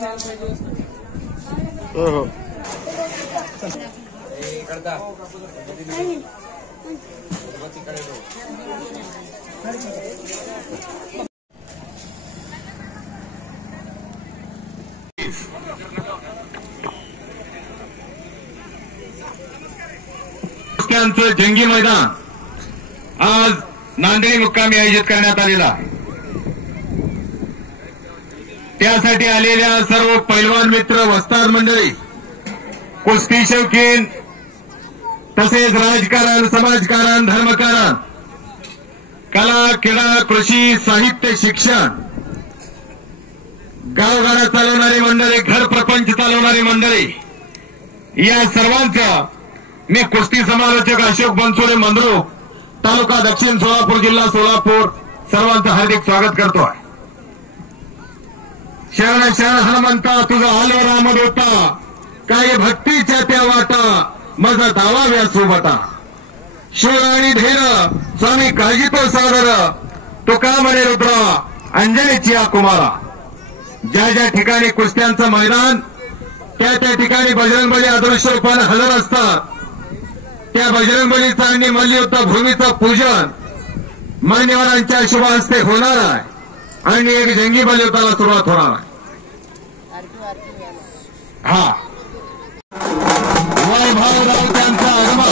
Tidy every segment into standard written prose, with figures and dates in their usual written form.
कुस्त्यांचं जंगी मैदान आज नांदेड मुक्कामी आयोजित करण्यात आलेला। त्यासाठी आलेल्या सर्व पैलवान मित्र, वस्ताद मंडळी, कुस्ती शौकीन, तसेच राजकारण, समाजकारण, धर्मकारण, कला, क्रीडा, कृषी, साहित्य, शिक्षण, गावगाडा चालवणारी मंडळी, घर प्रपंच चालवणारी मंडळी, या सर्वांचं मी कुस्ती समालोचक अशोक बनसोडे मंद्रुक, तालुका दक्षिण सोलापूर, जिल्हा सोलापूर, सर्वांचं हार्दिक स्वागत करतोय। शरण शरण हनुमंता तुझा आलो राम होता, काय भक्तीच्या त्या वाटा, माझा दावा व्यासोबता, शूर आणि धीर स्वामी काळजी तो सादर, तो का म्हणे रुद्रा अंजनीची या कुमारा। ज्या ज्या ठिकाणी कुस्त्यांचं मैदान, त्या त्या ठिकाणी बजरंगबली अदृश्य रूपाने हजर असतात। त्या बजरंगबलीचं आणि मल्लयुद्ध भूमीचं पूजन मान्यवरांच्या शुभ हस्ते होणार आहे आणि एक जंगी मल्लयुद्धाला सुरुवात होणार आहे। हा वैभव राऊतांचं आगमन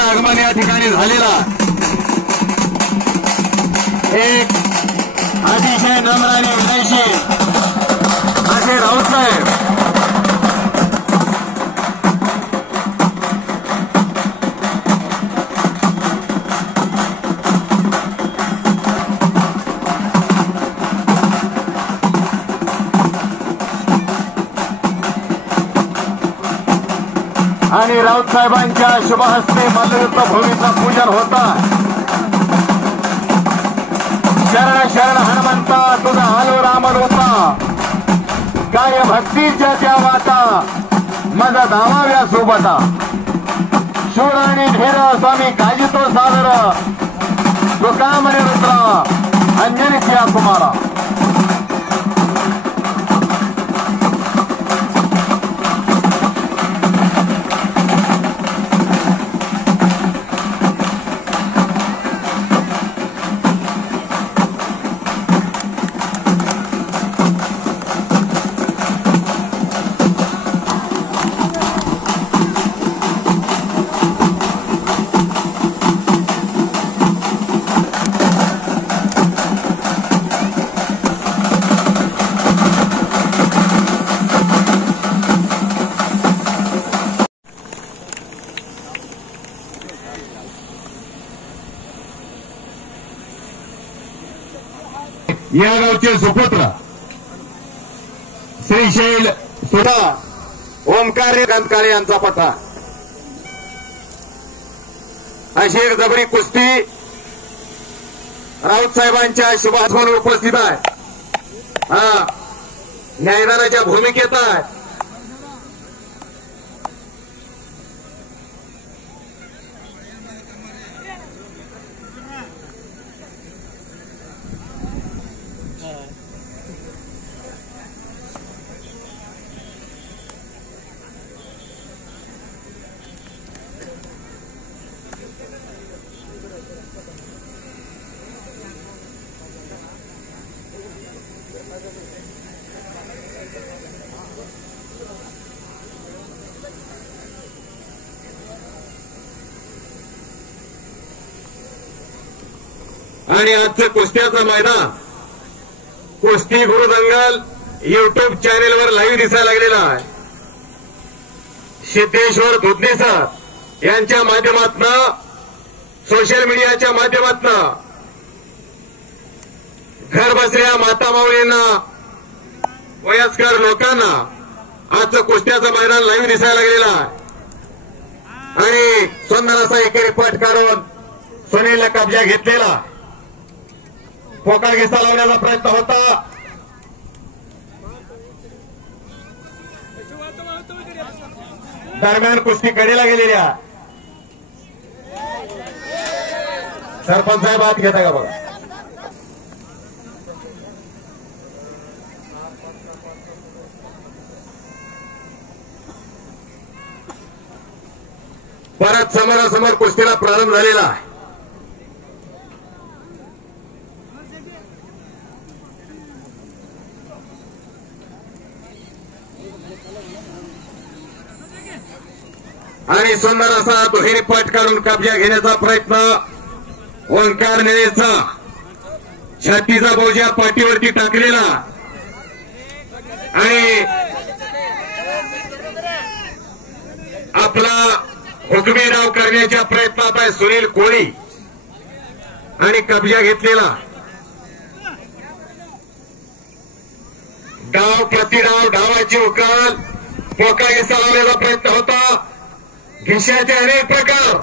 आगमन या ठिकाणी झालेला एक अतिशय नम्र आणि विनयशील असे राऊतसाहेब आणि राऊतसाहेबांच्या शुभहस्ते मल्लयुद्ध भूमीचं पूजन होतं। शरण शरण हनुमंता तुझा आलो राम होता, काय भक्तीच्या त्या वाटा, माझा दावा व्यासोबता, शूर आणि धीर स्वामी काळजी तो सादर, तो का म्हणे रुद्रा अंजनीची या कुमारा। या गावचे सुपुत्र श्रीशैल सुधा ओमकार कांतकाळे यांचा पठा अशी एक जबरी कुस्ती राऊत साहेबांच्या शुभासमोर उपस्थित आहे। हा न्यायदानाच्या भूमिकेत आहे। आणि आजचं कुस्त्याचं मैदान कुस्ती गुरु दंगल युट्यूब चॅनेलवर लाईव्ह दिसायला लागलेला आहे। सिद्धेश्वर दुधने सर यांच्या माध्यमातून, सोशल मीडियाच्या माध्यमातून घर बसल्या माता माऊलींना, वयस्कर लोकांना आजचं कुस्त्याचं मैदान लाईव्ह दिसायला लागलेलं आहे। आणि सुंदर असा एकेरी पट काढून सुनीलला कब्जा घेतलेला, फोकाळ घिसा लावण्याचा प्रयत्न होता। दरम्यान कुस्ती कडेला गेलेल्या सरपंच साहेब आत घेता का बघा. परत समोरासमोर कुस्तीला प्रारंभ झालेला आहे. आणि सुंदर असा दुहेरी पट काढून कब्जा घेण्याचा प्रयत्न ओंकार निळेचा छातीचा बोजा पाठीवरती टाकलेला आणि आपला हुकमी डाव करण्याच्या प्रयत्नात आहे सुनील कोळी आणि कब्जा घेतलेला. डाव प्रतिडाव डावाची उकाल पोकळा घिस्सा लावण्याचा प्रयत्न होता. घिस्साचे अनेक प्रकार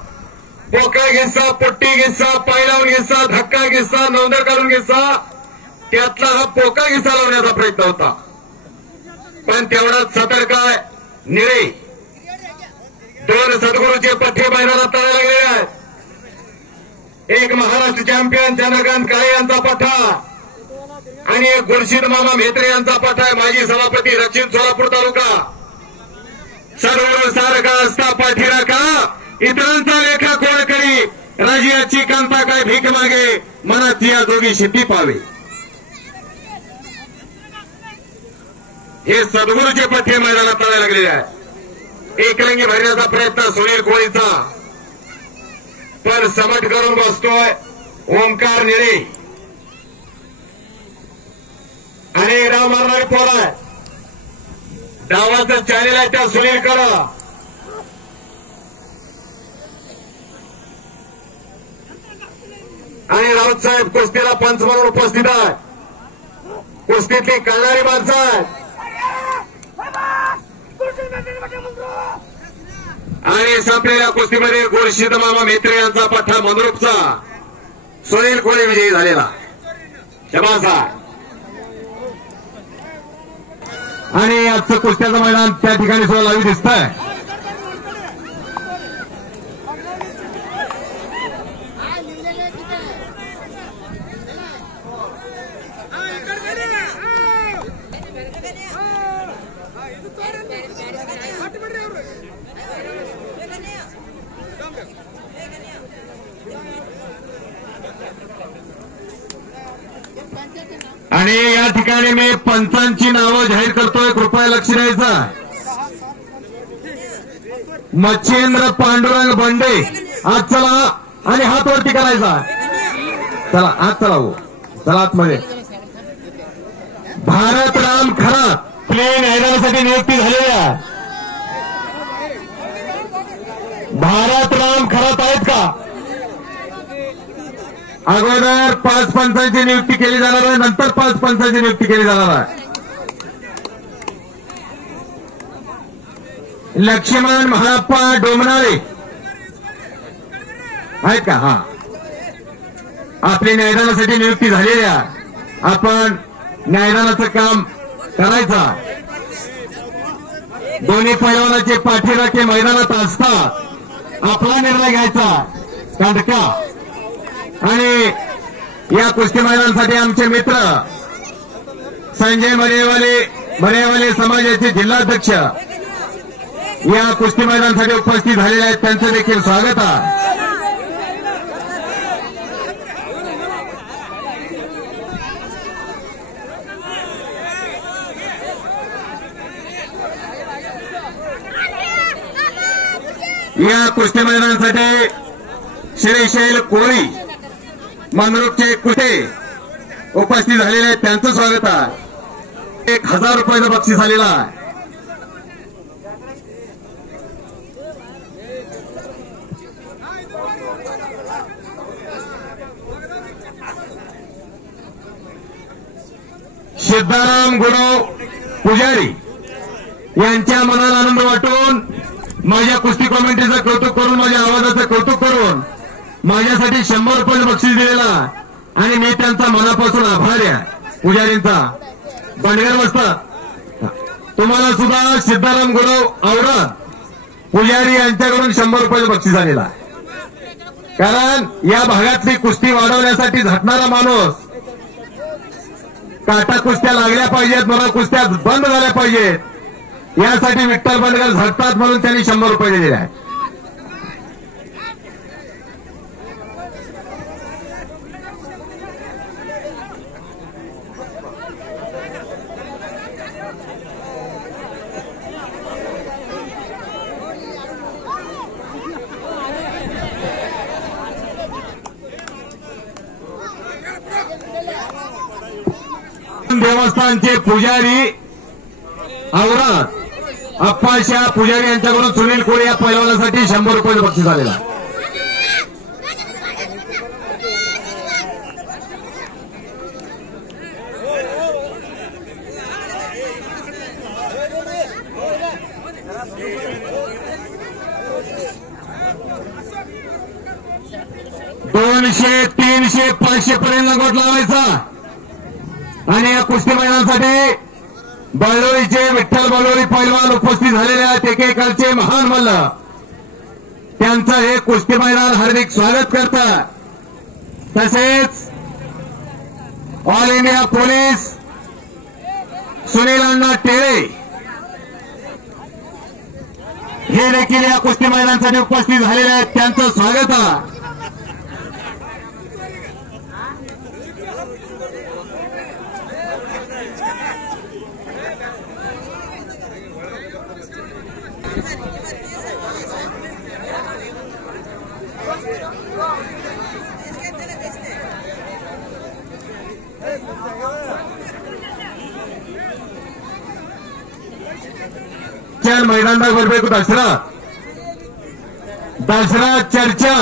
पोकळा घिस्सा पट्टी घिस्सा पाय लावून घिस्सा धक्का घिस्सा नोंदर काढून घिस्सा त्यातला हा पोकळा घिस्सा लावण्याचा प्रयत्न होता. पण तेवढाच सतर्क आहे निळे. दोन सद्गुरूचे पठ्ठे मैदानात तळायला लागले आहेत. एक महाराष्ट्र चॅम्पियन चंद्रकांत काळे यांचा पठ्ठा आणि एक गुरशीद मामा म्हेत्रे यांचा पठ्ठा आहे. माजी सभापती दक्षिण सोलापूर तालुका. सद्गुरू सारखा असता पाठीराखा इतरांचा लेखा कोण करी राजियाची कांता काय भीक मागे मनात या जोगी शेती पावे. हे सद्गुरूचे पठ्ठे मैदानात तळायला लागलेले आहे. एकरंगी भरण्याचा प्रयत्न सुनील कोळीचा पण समट करून बसतोय ओंकार निळे. अनेक डाव मारणारे पोर आहे. डावाचं चॅनेल आहे त्या सुनील करा. आणि राऊत साहेब कुस्तीला पंच म्हणून उपस्थित आहे. कुस्तीतली कळणारी माणसं आहेत. आणि संपलेल्या कुस्तीमध्ये गुरशीद मामा म्हेत्रे यांचा पठ्ठा मंद्रुपचा सुनील कोळी विजयी झालेला. शबासा. आणि आजचं कुस्त्याचं मैदान त्या ठिकाणी सुद्धा लावी दिसतंय. आणि या ठिकाणी मी पंचांची नावं जाहीर करतोय. कृपया लक्ष द्यायचं. मच्छिंद्र पांडुरंग बंडे आज चला आणि हात वरती करायचा. चला आज चला हो. चला आतमध्ये. भारतराम खरात प्लेन मैदानासाठी नियुक्ती झालेल्या भारतराम खरात आहेत का? अगोदर 5 पंचांची नियुक्ती केली जाणार आहे. नंतर 5 पंचांची नियुक्ती केली जाणार आहे. लक्ष्मण महाप्पा डोमनाळे आहेत का? हा. आपली न्यायदानासाठी नियुक्ती झालेल्या आपण न्यायदानाचं काम करायचं. दोन्ही पैलवानाचे पाठीराखे मैदानात असतात. आपला निर्णय घ्यायचा कांडका. आणि या कुस्ती मैदानासाठी आमचे मित्र संजय मरेवाले समाजाचे जिल्हाध्यक्ष या कुस्ती मैदानासाठी उपस्थित झालेले आहेत. त्यांचं देखील स्वागत आहे. या कुस्ती मैदानासाठी श्रीशैल कोळी मंद्रुपचे कुठे उपस्थित झालेले आहेत. त्यांचं स्वागत आहे. 1000 रुपयाचं बक्षीस आलेलं आहे. सिद्धाराम गुरव पुजारी यांच्या मनाला आनंद वाटून माझ्या कुस्ती कमिटीचं कौतुक करून माझ्या आवाजाचं कौतुक करून माझ्यासाठी 100 रुपयाचं बक्षीस दिलेला आणि मी त्यांचा मनापासून आभारी आहे. पुजारींचा बंडगर मस्त. तुम्हाला सुद्धा सिद्धाराम गुरव औरत पुजारी यांच्याकडून 100 रुपये बक्षीस आलेला आहे. कारण या भागातली कुस्ती वाढवण्यासाठी झटणारा माणूस, काटा कुस्त्या लागल्या पाहिजेत, मला कुस्त्या बंद झाल्या पाहिजेत, यासाठी विठ्ठल बंडगर झटतात म्हणून त्यांनी 100 रुपये दिलेले आहेत. देवस्थानचे पुजारी औरत अप्पाशा पुजारी यांच्याकडून सुनील कोळे या पैलवानासाठी 100 रुपये बक्षीस आलेला. $200, $300, $500 पर्यंत गोट लावायचा. आणि या कुस्ती मैदानासाठी बळलोरीचे विठ्ठल बळलोरी पैलवान उपस्थित झालेले आहेत. एकेकाळचे महान मल्ल, त्यांचं हे कुस्ती मैदान हार्दिक स्वागत करतात. तसेच ऑल इंडिया पोलीस सुनील अण्णा टेळे हे देखील या कुस्ती मैदानासाठी उपस्थित झालेले आहेत. त्यांचं स्वागत आहे. मैदान बरಬೇಕು दसरा चर्चा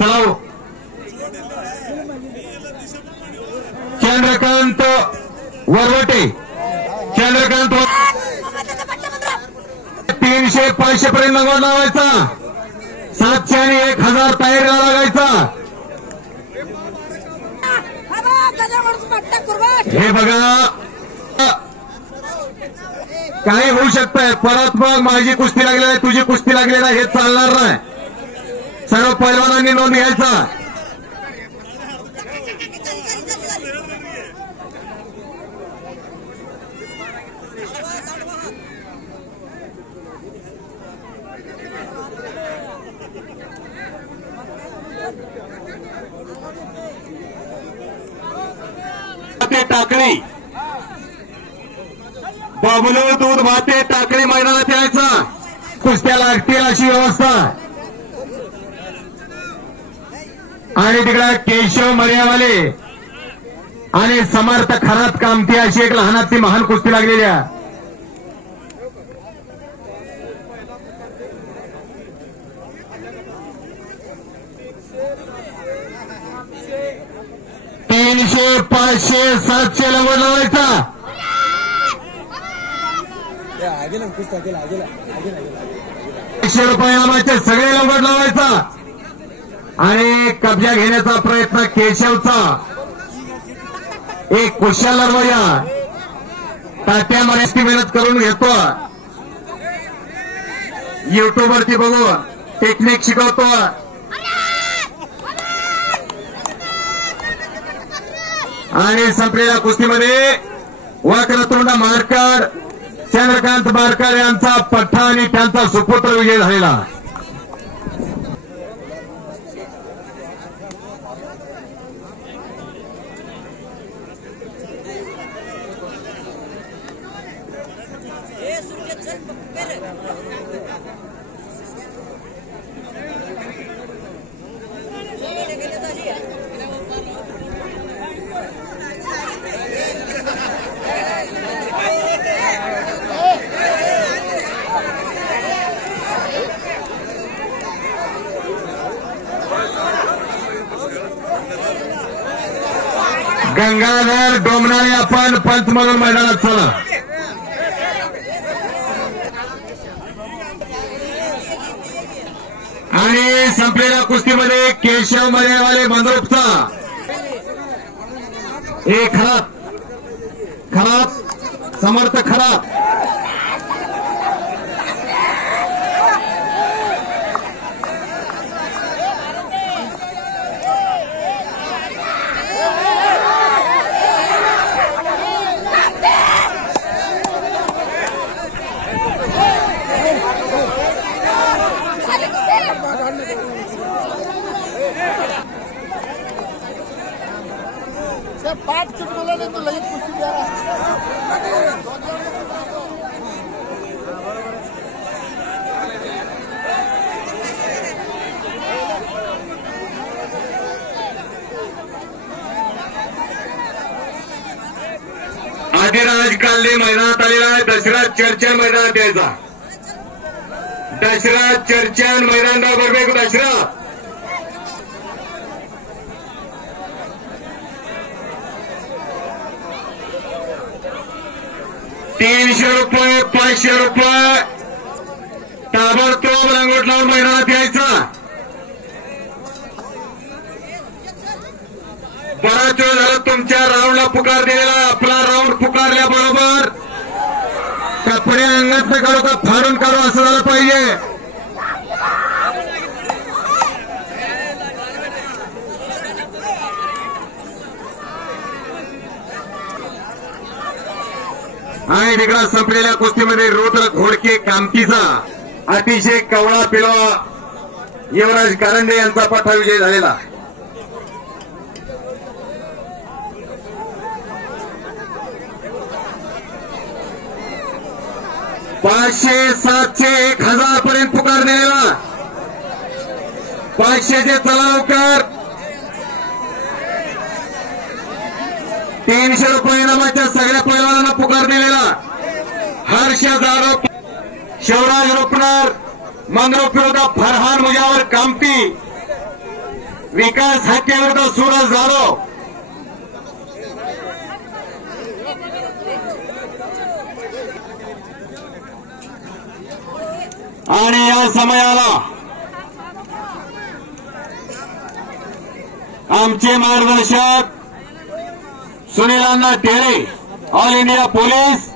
चलाओ. चंद्रकांत वरवटे, चंद्रकांत 300, 500 पर्यंत गोट लावायचा. 700 आणि 1000 तयारीला लागायचा. हे बघा काही होऊ शकतंय. परत मग माझी कुस्ती लागली आहे, तुझी कुस्ती लागली नाही, हे चालणार नाही. सर्व पैलवानांनी नोंद घ्यायचा. टाकळी बबलू दूध भाते टाकळी मैदानात यायचा. कुस्त्या लागतील अशी व्यवस्था. आणि तिकडे केशव मर्यावाले आणि समर्थ खरात कामती अशी एक लहानातली महान कुस्ती लागलेली आहे. $300, $500, $700 लंगोट लावायचा. 100 रुपये नामाचे सगळे लंगोट लावायचा. आणि कब्जा घेण्याचा प्रयत्न केशवचा. एक कुशल लढवया तात्या मराठी मेहनत करून घेतो. युट्यूबवरती बघू टेक्निक शिकवतो. आणि संपलेल्या कुस्तीमध्ये वक्रतुंड मारकर चंद्रकांत मारकर यांचा पठ्ठा आणि त्यांचा सुपुत्र विजय झालेला. गंगाधर डोमनाळे आपण पंच म्हणून मैदानात चला. आणि संपलेल्या कुस्तीमध्ये केशव मरेवाले मंद्रुपचा एक खराब समर्थ खराब पाठ चुटकुला तो लगेच कुस्ती द्या आदिराज कालने मैदानात आलेला आहे. दशरथ चर्चन मैदानात यायचा. दशरथ चर्चन मैदानात बरबेक दशरथ 300 रुपये 500 रुपये ताबडतोब रांगोट लावून मैदानात यायचा. बराच वेळ झाला तुमच्या राऊंडला पुकार दिलेला. आपला राऊंड पुकारल्याबरोबर कपडे अंगात काढू का फाडून काढू असं झालं पाहिजे. आणि तिकडं संपलेल्या कुस्तीमध्ये रुद्र घोडके कामतीचा अतिशय कवळा पिलवा युवराज कारंडे यांचा पठा विजय झालेला. $500, $700, $1000 पर्यंत पुकार दिलेला. 500चे चलावकर 300 रुपये इनामाच्या सगळ्या पैलवानांना पुकार दिलेला. हर्ष जाधव शिवराज रुपनर मंद्रुप विरुद्ध फरहान मुजावर कामती. विकास हाके विरुद्ध सूरज जाधव. आणि या समयाला आमचे मार्गदर्शक सुनीलांना टेळे ऑल इंडिया पोलीस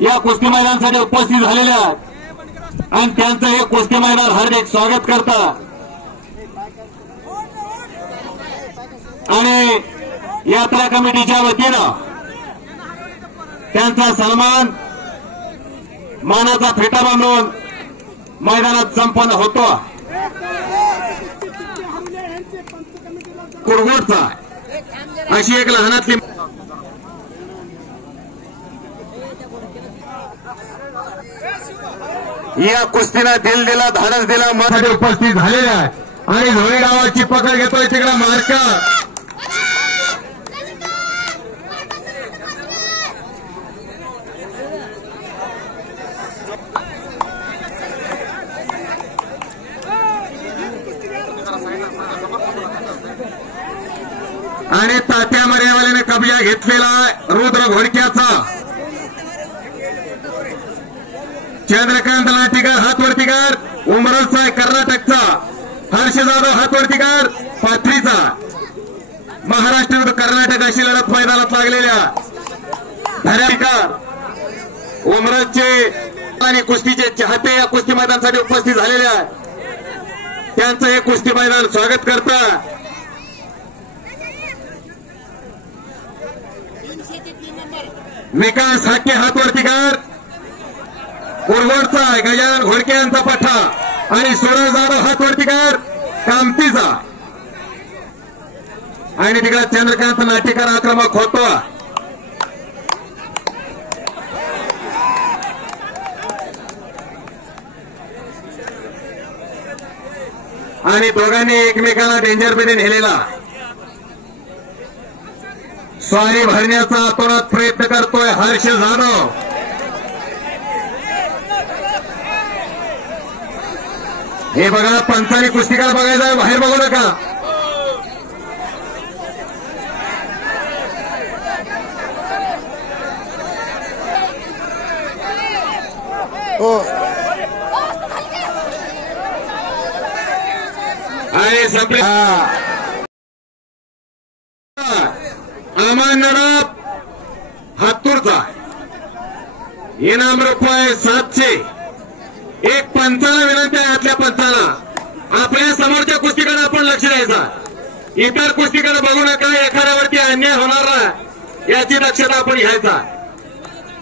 या कुस्ती मैदानासाठी उपस्थित झालेले आहेत आणि त्यांचं हे कुस्ती मैदान हार्दिक स्वागत करतात. आणि यात्रा कमिटीच्या वतीनं त्यांचा सन्मान मानाचा फेटा बांधून मैदानात संपन्न होतो. कुरगोटचा अशी एक लहानातली या कुस्तीला दिल दिला धाडस दिला मध्ये उपस्थित झालेला आहे. आणि झोळी गावाची पकड घेतोय तिकडे मार्क. आणि तात्या मरेवाल्याने कब्जा घेतलेला रुद्र घोडक्याचा. चंद्रकांत लाटीकर हातवरतीकार उमरलचा कर्नाटकचा. हर्ष जाधव हातवरतीकार पाथरीचा. महाराष्ट्र विरुद्ध कर्नाटक अशी लढत मैदानात लागलेल्या धर्याधिकार उमरलचे आणि कुस्तीचे चाहते या कुस्ती मैदानासाठी उपस्थित झालेल्या त्यांचं हे कुस्ती मैदान स्वागत करतात. विकास हाके हातवरतीकार कुरवडचा गजानन घोडके यांचा पठा आणि सूरज जाधव हातवरतीकार कामतीचा. आणि तिकडे चंद्रकांत नाटेकर आक्रमक होतो. आणि दोघांनी एकमेकाला डेंजरमध्ये नेलेला. स्वारी भरण्याचा आतोनात प्रयत्न करतोय हर्ष जाधव. हे बघा पंचानी कुस्तीकार बघायचा आहे, बाहेर बघू नका. आणि संपले अमान्य हातूरचा इनाम रुपये 700. एक पंचाला विनंती आहे आतल्या पंचाला आपल्या समोरच्या कुस्तीकडे आपण लक्ष द्यायचा. इतर कुस्तीकडे बघू नका. एखाद्यावरती अन्याय होणार नाही याची दक्षता आपण घ्यायचा.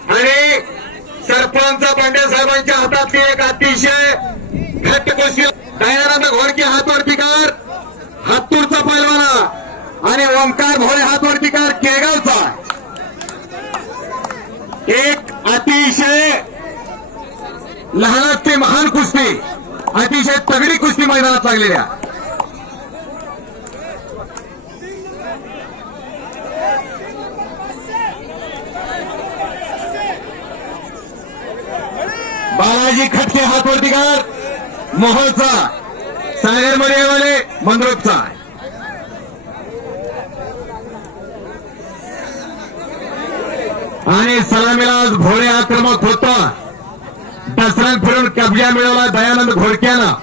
आणि सरपंच बंडे साहेबांच्या हातातली एक अतिशय घट्ट कुस्ती दयानंद घोडके हातवरती कर हातूरचा पैलवाना आणि ओंकार भोळे हातवरती कर केगावचा. एक अतिशय लहानात ते महान कुस्ती अतिशय तगडी कुस्ती मैदानात लागलेल्या. बालाजी खटके हातवरती कर मोहोळचा. सागर मरेवाले मंद्रोपचा. आणि सलामीला आज भोळे आक्रमक होता. दसऱ्यात फिरून कब्जा मिळवला दयानंद घोडक्यानं.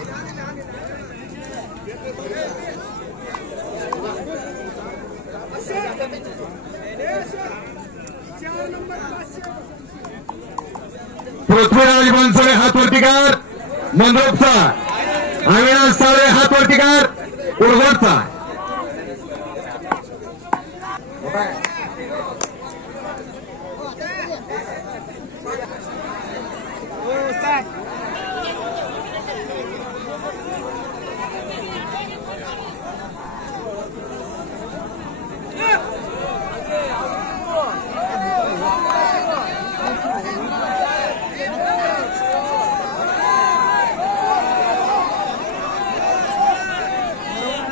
पृथ्वीराज बनसोडे हातवरतीकार मंद्रोपचा. अविनाश साळवे हातवरतीकार उरगोडचा.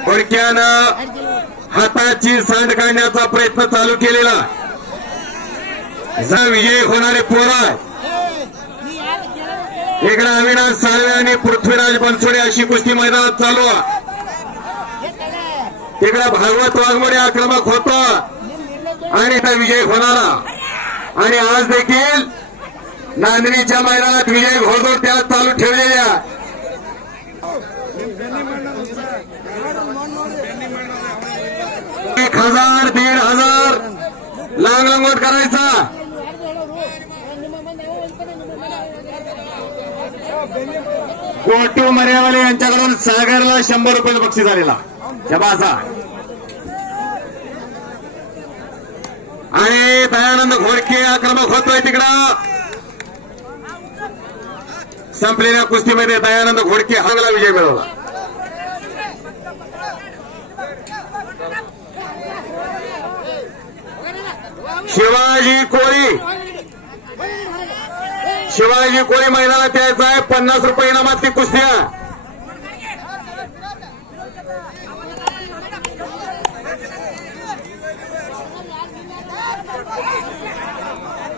घोडक्यानं हाताची सांड काढण्याचा प्रयत्न चालू केलेला. जा विजय होणारे पोरा इकडे अविनाश साळवे आणि पृथ्वीराज बनसोडे अशी कुस्ती मैदानात चालू आहे. तिकडे भागवत वाघमोडे आक्रमक होता आणि आता विजय होणारा. आणि आज देखील नांदणीच्या मैदानात विजय घोडदौड त्या चालू ठेवलेल्या. 1000 1500 लांग लंगोट करायचा. गोटू मर्यावाले यांच्याकडून सागरला 100 रुपये बक्षीस आलेला जबासा. आणि दयानंद घोडके आक्रमक होतोय तिकडं. संपलेल्या कुस्तीमध्ये दयानंद घोडके हागला विजय मिळवला. शिवाजी कोळी मैदानात यायचा आहे. 50 रुपये इनामातली कुस्त्या.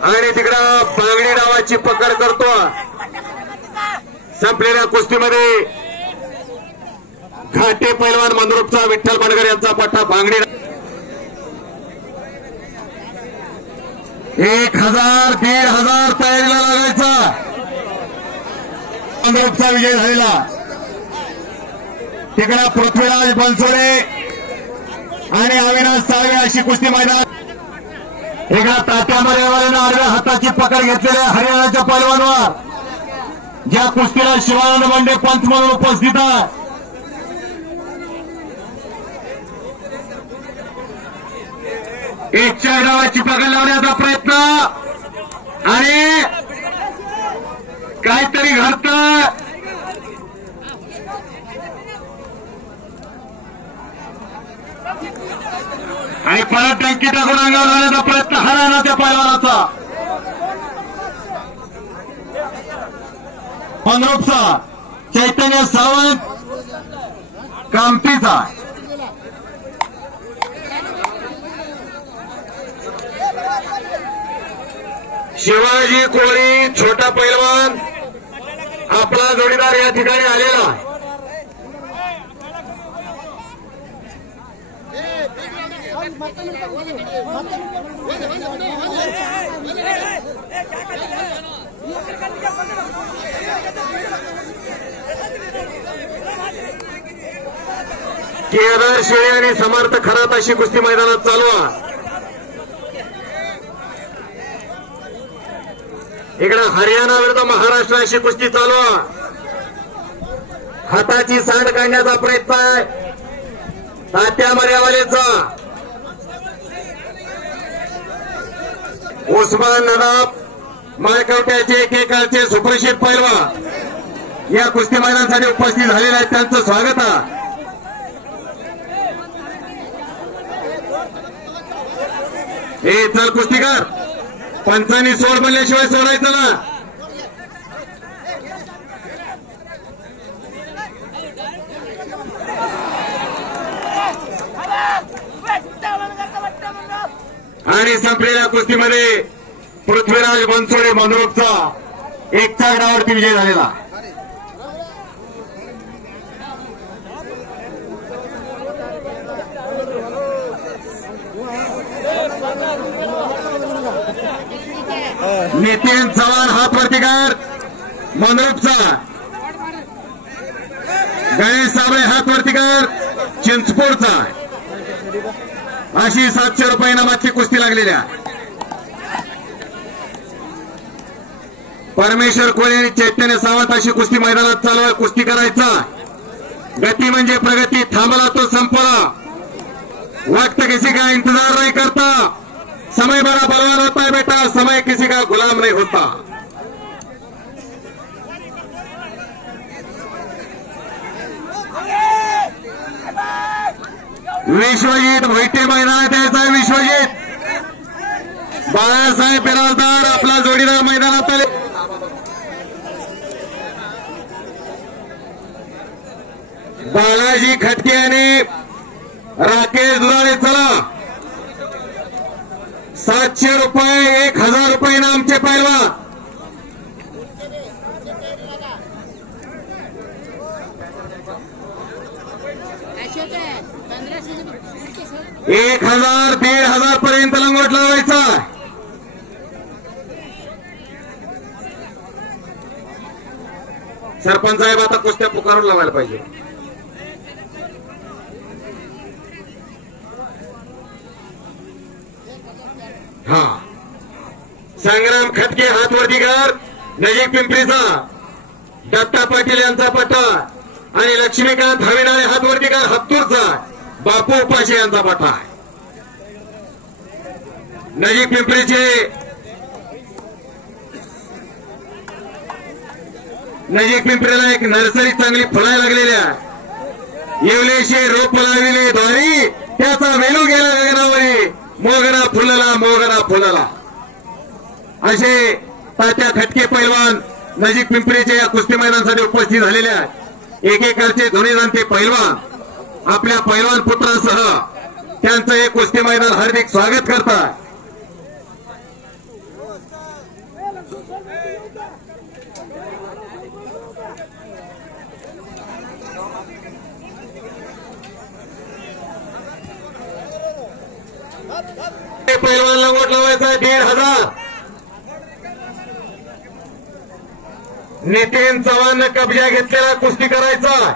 आणि तिकडं बांगडी डावाची पकड करतो. संपलेल्या कुस्तीमध्ये घाटे पैलवान मंद्रुपचा विठ्ठल बनगर यांचा पट्टा बांगडी. 1000 1500 तयारीला लागायचा. मंद्रुपचा विजय झालेला. तिकडे पृथ्वीराज बनसोडे आणि अविनाश साळवे अशी कुस्ती मैदान. एका तात्या मर्यावाल्यानं आडव्या हाताची पकड घेतलेल्या हरियाणाच्या पैलवानवर ज्या कुस्तीला शिवानंद बंडे पंच म्हणून उपस्थित आहे. एकच्या डावाची पकड लावण्याचा प्रयत्न आणि काहीतरी घडतं. आणि परत टंकी टाकून अंगावर घालण्याचा प्रयत्न हरियाणाच्या पैलवानाचा. मंद्रुपचा चैतन्य सावंत कामतीचा. शिवाजी कोळी छोटा पैलवान आपला जोडीदार या ठिकाणी आलेला. केदार शेळे आणि समर्थ खरात अशी कुस्ती मैदानात चालू आहे. इकडे हरियाणा विरुद्ध महाराष्ट्र अशी कुस्ती चालू आहे. हाताची सांड काढण्याचा प्रयत्न आहे तात्या मर्यावालेचा. उस्मान नदाब माळकवट्याचे एकेकाळचे सुप्रसिद्ध पैलवान या कुस्ती मैदानासाठी उपस्थित झालेले आहेत. त्यांचं स्वागत आहे. हे चल कुस्तीकार, पंचांनी सोड म्हणल्याशिवाय सोडायचं ना. आणि संपलेल्या कुस्तीमध्ये पृथ्वीराज बनसोडे मंद्रुपचा 1च्या गडावरती विजय झालेला. नितीन चव्हाण हातवरतीकार मंद्रुपचा, गणेश साबळे हातवरतीकार चिंचपूरचा अशी 700 रुपये इनामाची कुस्ती लागलेल्या. परमेश्वर कोळे आणि चैतन्य सावंत अशी कुस्ती मैदानात चालू आहे. कुस्ती करायचा, गती म्हणजे प्रगती, थांबला तो संपला. वक्त किसी का इंतजार नहीं करता, समय बड़ा बलवान होता है बेटा, समय किसी का गुलाम नहीं होता. विश्वजित भोईटे मैदानात यायचा. विश्वजित बाळासाहेब बिराजदार आपला जोडीदार मैदानात आले. बालाजी खटके आणि राकेश दुधाळे. चला 700 रुपये 1000 रुपये इनामचे पैलवान. एक 1000 1500 पर्यंत लंगोट लावायचा. सरपंच साहेब आता कुस्त्या पुकारून लावायला पाहिजे. हा संग्राम खटके हातवर्तीकर नजीक पिंपरीचा, दत्ता पाटील यांचा पट्टा आणि लक्ष्मीकांत हविनाळे हातवर्तीकर हत्तूरचा बापू उपाशी यांचा पट्टा आहे. नजीक पिंपरीचे नजीक पिंपरीला एक नर्सरी चांगली फुलायला लागलेल्या. येवलेशे रोप लाविले द्वारी, त्याचा वेलू गेला गगनावरी, मोगरा फुलला मोगरा फुलला. असे तात्या खटके पैलवान नजीक पिंपरीचे या कुस्ती मैदानासाठी उपस्थित झालेले आहेत. एकेकाळचे दोन्ही जाणते पैलवान आपल्या पैलवान पुत्रासह त्यांचं हे कुस्ती मैदान हार्दिक स्वागत करतात. पैलवान लंगोट लावायचा 1500. नितीन चव्हाण कब्जा घेतलेला कुस्ती करायचा.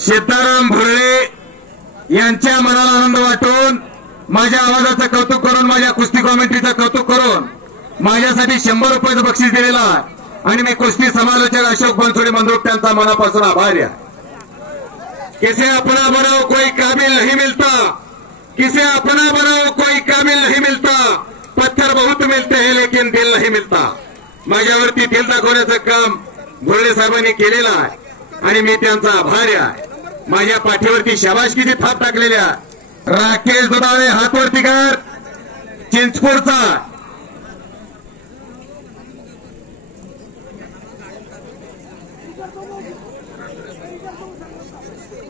सीताराम भुरळे यांच्या मनाला आनंद वाटून, माझ्या आवाजाचं कौतुक करून, माझ्या कुस्ती कॉमेंट्रीचं कौतुक करून माझ्यासाठी 100 रुपयाचं बक्षीस दिलेलं आहे. आणि मी कुस्ती समालोचक अशोक बनसोडे मंद्रुप त्यांचा मनापासून आभारी आहे. किसे अपना बनाओ कोई काबिल नहीं मिलता, किसे अपना बनाओ कोई काबिल नहीं मिलता, पत्थर बहुत मिलते हैं लेकिन दिल नहीं मिलता. माझ्यावरती दिल दाखवण्याचं काम भुरळे साहेबांनी केलेलं आहे आणि मी त्यांचा आभारी आहे. माझ्या पाठीवरती शाबासकीची थाप टाकलेल्या राकेश दुधाळे हातवर्तीकर चिंचपूरचा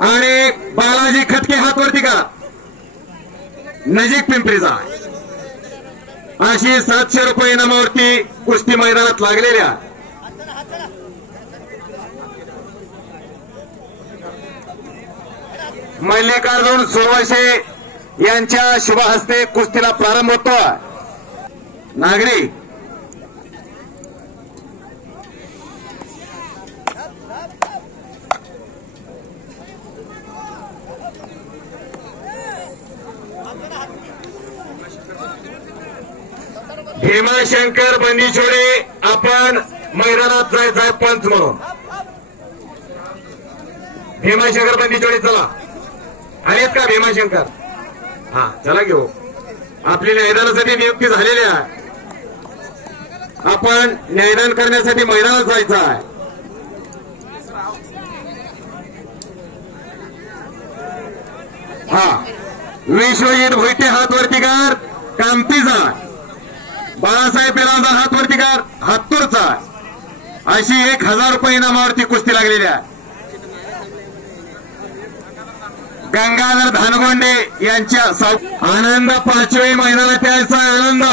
आणि बालाजी खटके हातवर्ती नजीक पिंपरीचा अशी 700 रुपये इनामावरती कुस्ती मैदानात लागलेल्या मल्लिकार्जुन सुरवशे यांच्या शुभ हस्ते कुस्तीला प्रारंभ होतो. नागरिक भीमाशंकर बंदीछोडे आपण मैदानात जायचं पंच म्हणून. भीमाशंकर बंदीछोडे चला, आहेत का भीमाशंकर? हा चला घेऊ. आपली न्यायदानासाठी नियुक्ती झालेली आहे. आपण न्यायदान करण्यासाठी मैदानात जायचं आहे. हा विश्वजित भोईटे हातवर्तीकार कामतीचा, बाळासाहेब पेलांचा हातवर्तीकार हातूरचा अशी 1000 रुपये इनामावरती कुस्ती लागलेली आहे. गंगाधर धानगोंडे यांच्या आनंद पाचवे मैदानात यायचा आनंद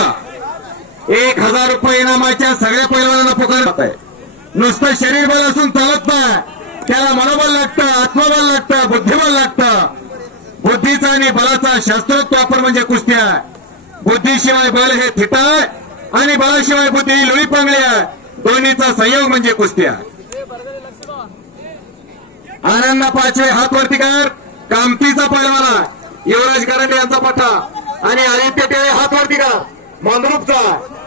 1000 रुपये इनामाच्या सगळ्या पैलवानांना पुकारत आहे. नुसतं शरीर बल असून चालत नाही, त्याला मनोबल लागतं, आत्मबल लागतं, बुद्धिबल लागतं. बुद्धीचा आणि बलाचा शास्त्रोक्त वापर म्हणजे कुस्ती आहे. बुद्धीशिवाय बल हे थिटा आहे आणि बलाशिवाय बुद्धी ही लोळी पांगली आहे. दोन्हीचा संयोग म्हणजे कुस्ती आहे. आनंद पाचवे हातवर्तीकार कामतीचा पैलवान युवराज करंडे यांचा पट्टा आणि आदित्य टेळे हातवर्तीकार मंद्रुपचा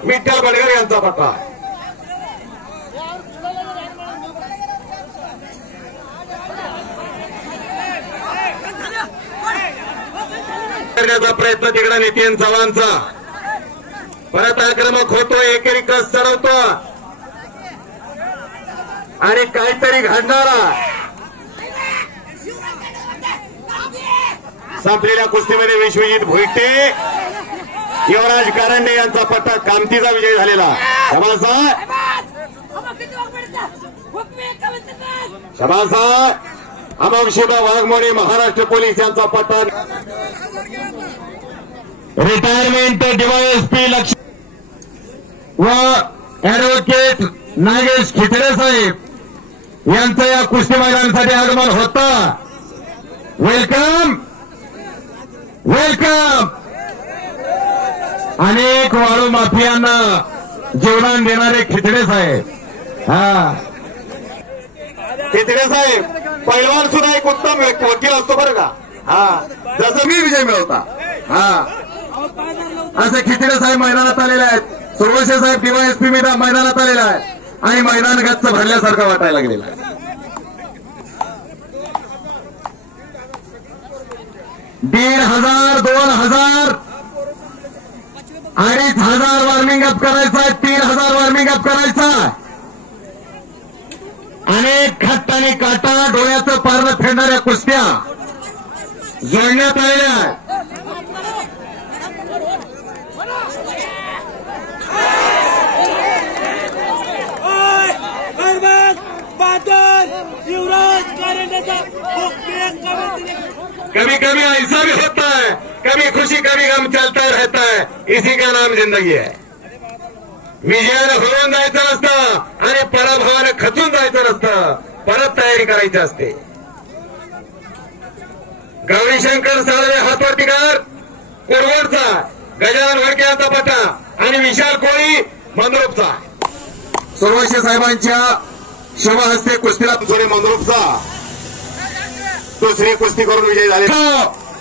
विठ्ठल बडगर यांचा पट्टा. करण्याचा प्रयत्न तिकडे नितीन चव्हाणचा परत आक्रमक होतो, एकेरी कस चढवतो आणि काहीतरी घडणारा. संपलेल्या कुस्तीमध्ये विश्वजित भोईटे युवराज करंडे यांचा पट्टा कामतीचा विजय झालेला. सभासा अमोघ शिवा वाघमोडे महाराष्ट्र पोलीस यांचा पट्टा. रिटायरमेंट डीवायएसपी लक्ष व ऍडव्होकेट नागेश खिचडे साहेब यांचं या कुस्ती मैदानासाठी आगमन होतं. Welcome welcome. अनेक वाळू माफियांना जीवदान देणारे खिचडे साहेब. हा खिचडे साहेब पैलवान सुद्धा एक उत्तम वकील असतो बरं का. हा जसं मी विजय मिळवता. हा असे खिचडे साहेब मैदानात आलेले आहेत. सुरवशे साहेब डीवायएसपी मैदानात आलेला आहे आणि मैदान गच्च भरल्यासारखं वाटायला लागलेलं आहे. 1500 2000 2500 वॉर्मिंग अप करायचा, 3000 वॉर्मिंग अप करायचा. अनेक खट्ट आणि काटा डोळ्याचं पारणं फेडणाऱ्या कुस्त्या जोडण्यात आलेल्या आहेत. कभी कभी ऐसा भी होता है, कभी खुशी कभी गम चलता रहता है, इसी का नाम जिंदगी है. विजयानं होऊन जायचं नसतं आणि पराभवानं खचून जायचं नसतं, परत तयारी करायची असते. गौरीशंकर साळवे हातवर्तीकार कुरवडचा, गजानन वडके यांचा पट्टा आणि विशाल कोळी मंद्रुपचा. सुरवशे साहेबांच्या शुभ हस्ते कुस्तीला थोडे मंद्रुपचा दुसरी कुस्ती करून विजय झाले.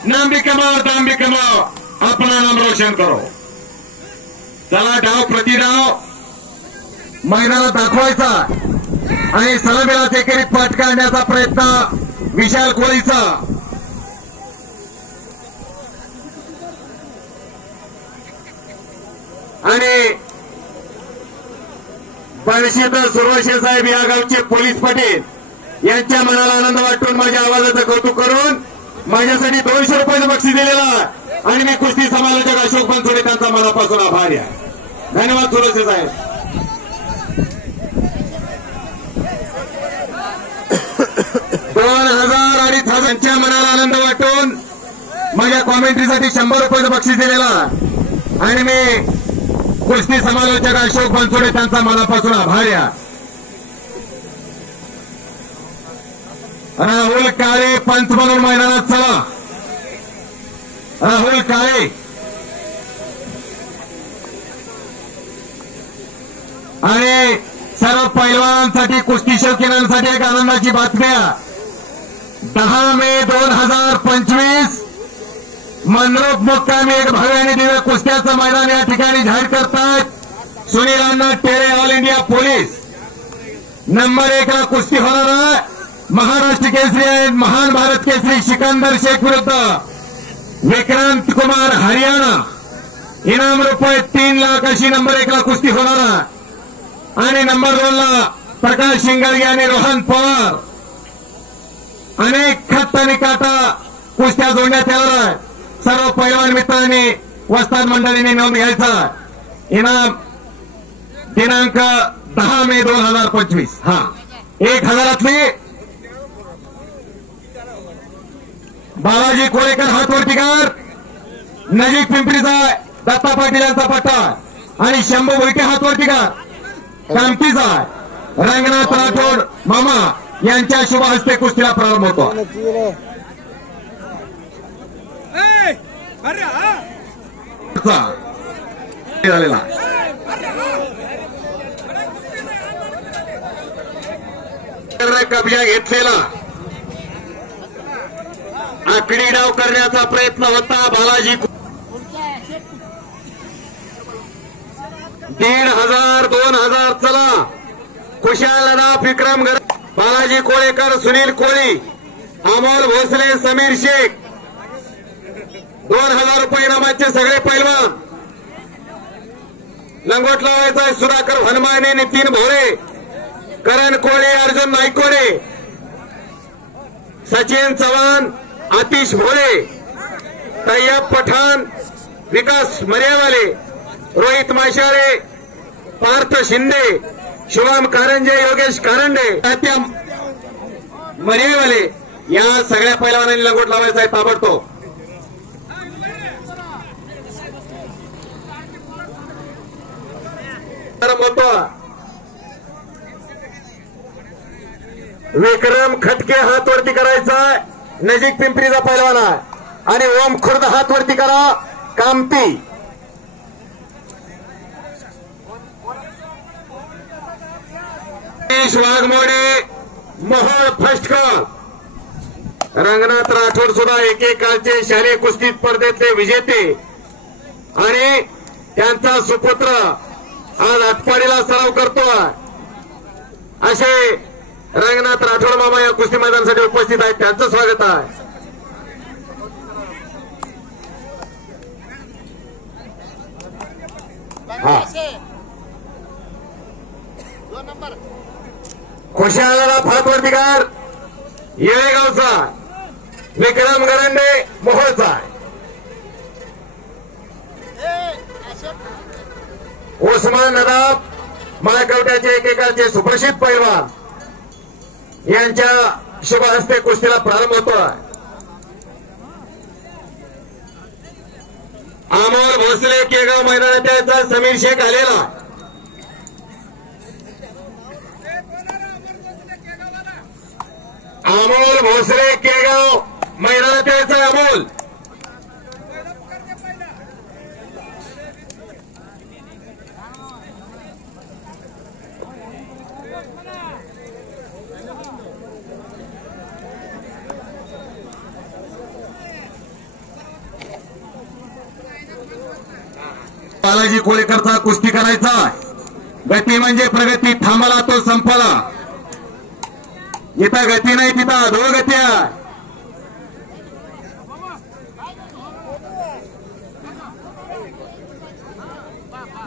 नाम भी कमाओ, दाम भी कमाओ, अपना नाम रोशन करो. चला डाव प्रतिडाव मैदानात दाखवायचा आणि सलामीला एकेरीत पाठ काढण्याचा प्रयत्न विशाल कोळीचा. आणि बळशीत सुरवशे साहेब या गावचे पोलीस पाटील यांच्या मनाला आनंद वाटून माझ्या आवाजाचं कौतुक करून माझ्यासाठी 200 रुपयाचं बक्षीस दिलेला आणि मी कुस्ती समालोचक अशोक बनसोडे त्यांचा मनापासून आभारी आहे. धन्यवाद सुरवशे साहेब. 2000 2500 मनाला आनंद वाटून माझ्या कॉमेंट्रीसाठी 100 रुपयाचं बक्षीस दिलेला आणि मी कुस्ती समालोचक अशोक बनसोडे त्यांचा मनापासून आभार आहे. राहुल काळे पंच म्हणून मैदानात चला. राहुल काळे आणि सर्व पैलवानांसाठी कुस्ती शौकीनांसाठी एक आनंदाची बातमी. 10 मे 2025 मनरूप मुक्कामी एक भव्य आणि दिव्य कुस्त्याचं मैदान या ठिकाणी जाहीर करतात. सुनील अण्णा टेरे ऑल इंडिया पोलीस. नंबर 1 ला कुस्ती होणार आहे. महाराष्ट्र केसरी आणि महान भारत केसरी सिकंदर शेख विरुद्ध विक्रांत कुमार हरियाणा. इनाम रुपये 3 लाख अशी नंबर 1 ला कुस्ती होणार आहे. आणि नंबर 2 ला प्रकाश शिंगाळगे आणि रोहन पवार. अनेक खत आणि काटा कुस्त्या जोडण्यात येणार आहे. सर्व पैलवान मित्रांनी वस्ताद मंडळींनी नोंद घ्यायचा. इनाम दिनांक 10 मे 2025. 1000तली बालाजी कोळेकर हात वरती कर. नजीक पिंपरीचा दत्ता पाटील यांचा पट्टा आणि शंभू भोईटे हात वरती कर. कामतीचा रंगनाथ राठोड मामा यांच्या शुभ हस्ते कुस्तीला प्रारंभ होतो. झालेला कब्जा घेतलेला आकडी डाव करण्याचा प्रयत्न होता. बालाजी 1,500 2,000 चला. खुशाल लढा विक्रम बालाजी कोळेकर सुनील कोळी अमोल भोसले समीर शेख. 2,000 रुपये इनामाचे सगळे पैलवान. लंगोट लावायचा सुधाकर हनुमाने नितीन भोळे करण कोळे अर्जुन नाईकोडे सचिन चव्हाण आतिश भोळे तय्यब पठाण विकास मर्यावाले रोहित माशाळे पार्थ शिंदे शुभम कारंजे योगेश कारंडे तात्या मर्यावाले या सगळ्या पैलवानांनी लंगोट लावायचा आहे ताबडतोब. विक्रम खटके हात वरती करायचा. नजीक पिंपरीचा पैलवान आहे आणि ओम खुर्द हात वरती करा. कामती वाघमोडे मोहोळ फर्स्ट कॉल. रंगनाथ राठोड सुद्धा एकेकाळचे शालेय कुस्ती स्पर्धेतले विजेते आणि त्यांचा सुपुत्र आज आटपाडीला सराव करतोय. असे रंगनाथ राठोड मामा या कुस्ती मैदानासाठी उपस्थित आहेत. त्यांचं स्वागत आहे. खुशाला फातवर्तीकार येळेगावचा विक्रम गरंडे मोहोळचा. उस्मान नदाब माळकवट्याचे एकेकाळचे सुप्रसिद्ध पैलवान यांच्या शुभ हस्ते कुस्तीला प्रारंभ होतोय. अमोल भोसले केगाव मैदानात यायचा समीर शेख आलेला. अमोल भोसले केगाव मैदानात यायचा अमोल. बालाजी कोळेकरचा कुस्ती करायचा. गती म्हणजे प्रगती. थांबला तो संपला. जिथं गती नाही तिथं अधोगती आहे.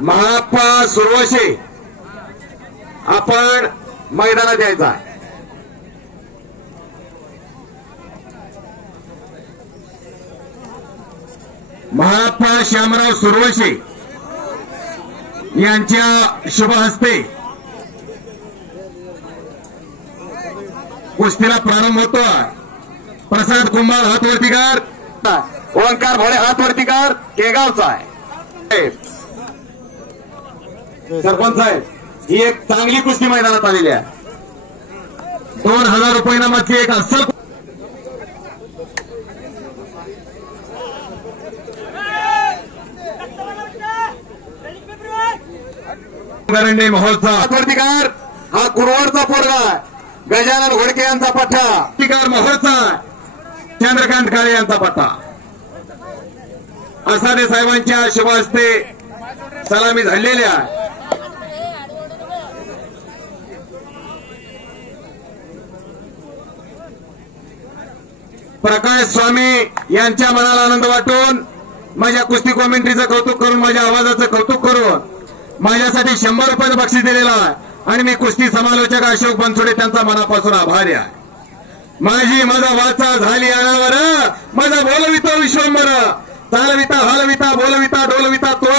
महाप्पा सुरवशी आपण मैदानात यायचा. महाप्पा श्यामराव सुरवशी यांच्या शुभ हस्ते कुस्तीला प्रारंभ होतोय. प्रसाद कुंभार हातवर्तीकार ओंकार भोळे हात वरती कर, केगावचा आहे. सरपंच साहेब, ही एक चांगली कुस्ती मैदानात आलेली आहे. 2000 रुपये नामाची एक अस्सल करंडे महोत्सव वर्तीकार हा कुरवाडचा पोरगा गजानन घोडके यांचा पठ्ठा, तिकार महोत्सव चंद्रकांत काळे यांचा पठ्ठा. असादे साहेबांच्या शुभ हस्ते सलामी झालेल्या. प्रकाश स्वामी यांच्या मनाला आनंद वाटून माझ्या कुस्ती कॉमेंट्रीचं कौतुक करून, माझ्या आवाजाचं कौतुक करून माझ्यासाठी 100 रुपयाचं बक्षीस दिलेलं आहे. आणि मी कुस्ती समालोचक अशोक बनसोडे त्यांचा मनापासून आभारी आहे. माझी माझा वाचा झाली अनावर, माझा बोलविता विश्वंभर, चालविता हलविता बोलविता डोलविता तो,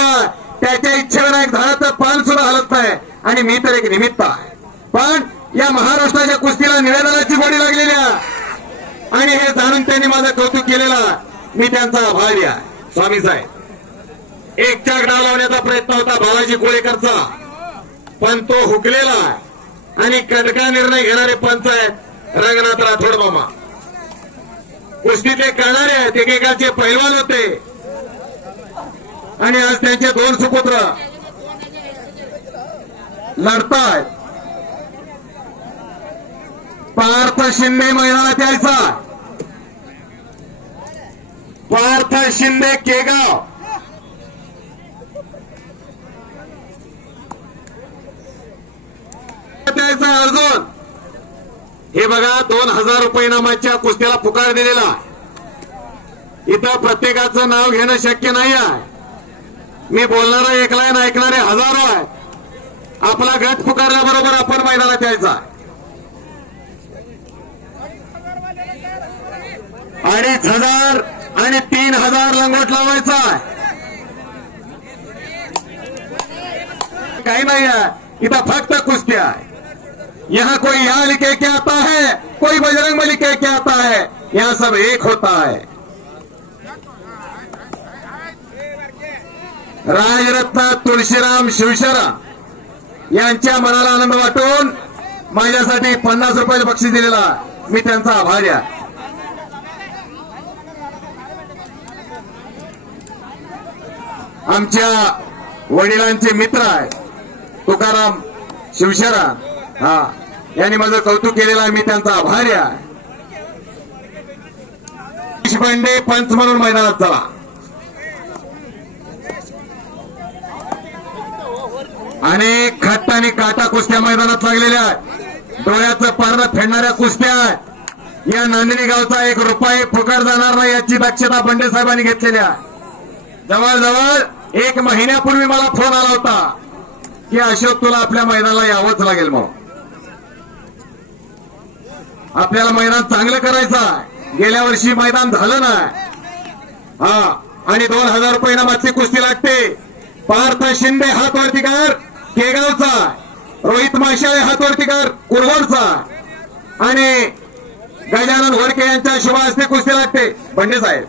त्याच्या इच्छेवर एक झाडाचं पान सुद्धा हलत नाही. आणि मी तर एक निमित्त आहे. पण या महाराष्ट्राच्या कुस्तीला निवेदनाची गोडी लागलेली आहे आणि हे जाणून त्यांनी माझं कौतुक केलेलं, मी त्यांचा आभारी आहे. स्वामी साहेब, एक चाक डाव लावण्याचा प्रयत्न होता बालाजी कोळेकरचा, पण तो हुकलेला आणि कडका निर्णय घेणारे पंच आहेत रंगनाथ राठोड मामा. कुस्तीतले करणारे आहेत, एकेकाचे पैलवान होते आणि आज त्यांचे 2 सुपुत्र लढतायत. पार्थ शिंदे मैदानात यायचा, पार्थ शिंदे केगाव. अर्जुन, हे बघा 2000 रुपये नामाच्या कुस्तीला पुकार दिलेला. इथं प्रत्येकाचं नाव घेणं शक्य नाही आहे. मी बोलणारा एक लाईन ऐकणारे हजारो आहे. आपला गट पुकारल्याबरोबर आपण मैदानात यायचा. 2500 आणि 3000 लंगोट लावायचा. काही नाही आहे इथं, फक्त कुस्ती आहे. यहाँ कोई यहाँ लिखे के आता है, कोई बजरंग बली कह के आता है, यहाँ सब एक होता है. राजरत्न तुळशीराम शिवशरा यांच्या मनाला आनंद वाटून माझ्यासाठी 50 रुपयाचं बक्षीस दिलेला, मी त्यांचा आभारी आहे. आमच्या वडिलांचे मित्र आहे तुकाराम शिवशरा, हा, यांनी माझं कौतुक केलेलं आहे, मी त्यांचा आभारी आहे. देशपांडे पंच म्हणून मैदानात चला. अनेक खट्ट आणि काटा कुस्त्या मैदानात लागलेल्या आहेत. डोळ्याचं पारणं फेडणाऱ्या कुस्त्या आहेत. या नांदणी गावचा 1 रुपये फुकट जाणार नाही याची दक्षता बंडे साहेबांनी घेतलेली आहे. जवळजवळ 1 महिन्यापूर्वी मला फोन आला होता की अशोक तुला आपल्या मैदानाला यावंच लागेल, म्हणून आपल्याला मैदान चांगलं करायचं आहे. गेल्या वर्षी मैदान झालं नाही. हा, आणि 2000 रुपये नामाची कुस्ती लागते. पार्थ शिंदे हातवर्तीकार केगावचा, रोहित माशाळे हातवर्तीकार कुरवाडचा आणि गजानन घोडके यांच्या शुभ हस्ते कुस्ती लागते. बंडे साहेब,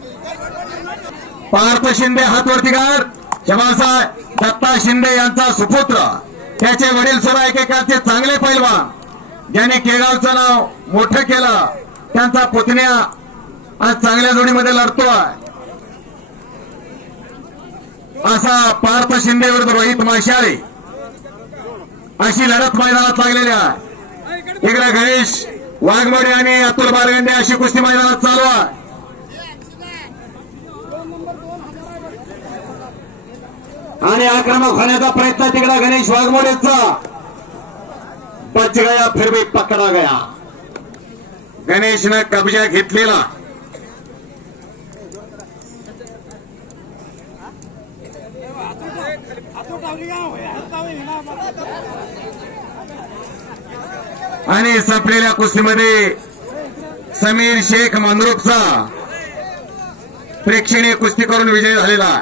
पार्थ शिंदे हातवर्तीकार शबासाहेब दत्ता शिंदे यांचा सुपुत्र, त्याचे वडील सुद्धा एकेकाचे चांगले पैलवान, ज्यांनी केगावचं नाव मोठं केलं, त्यांचा पुतण्या आज चांगल्या जोडीमध्ये लढतोय. असा पार्थ शिंदे विरुद्ध रोहित माशाळे अशी लढत मैदानात लागलेली आहे. इकडे गणेश वाघमोडे आणि अतुल बारगंडे अशी कुस्ती मैदानात चालू आहे. आणि आक्रमक होण्याचा प्रयत्न तिकडे गणेश वाघमोडेचा, बच गया फिर भी पकडा गया. गणेशनं कब्जा घेतलेला. आणि संपलेल्या कुस्तीमध्ये समीर शेख मंद्रुपचा प्रेक्षणीय कुस्ती करून विजय झालेला.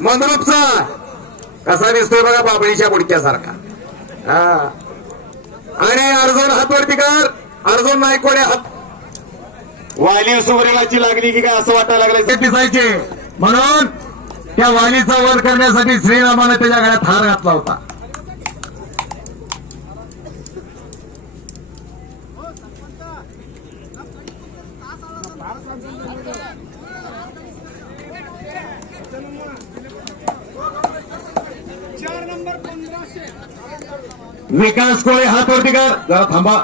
मंद्रुपचा कसा दिसतोय बघा, बाबळीच्या बुडक्यासारखा. आणि अर्जुन हातवर्तीकर, अर्जुन नायकवाडे हात वाली सुवरेलाची लागली की काय असं वाटायला लागलं ते दिसायचे. म्हणून त्या वालीचा वध करण्यासाठी श्रीरामाने त्याच्या गळ्यात हार घातला होता. विकास कोळे हात वरती कर, जरा थांबा.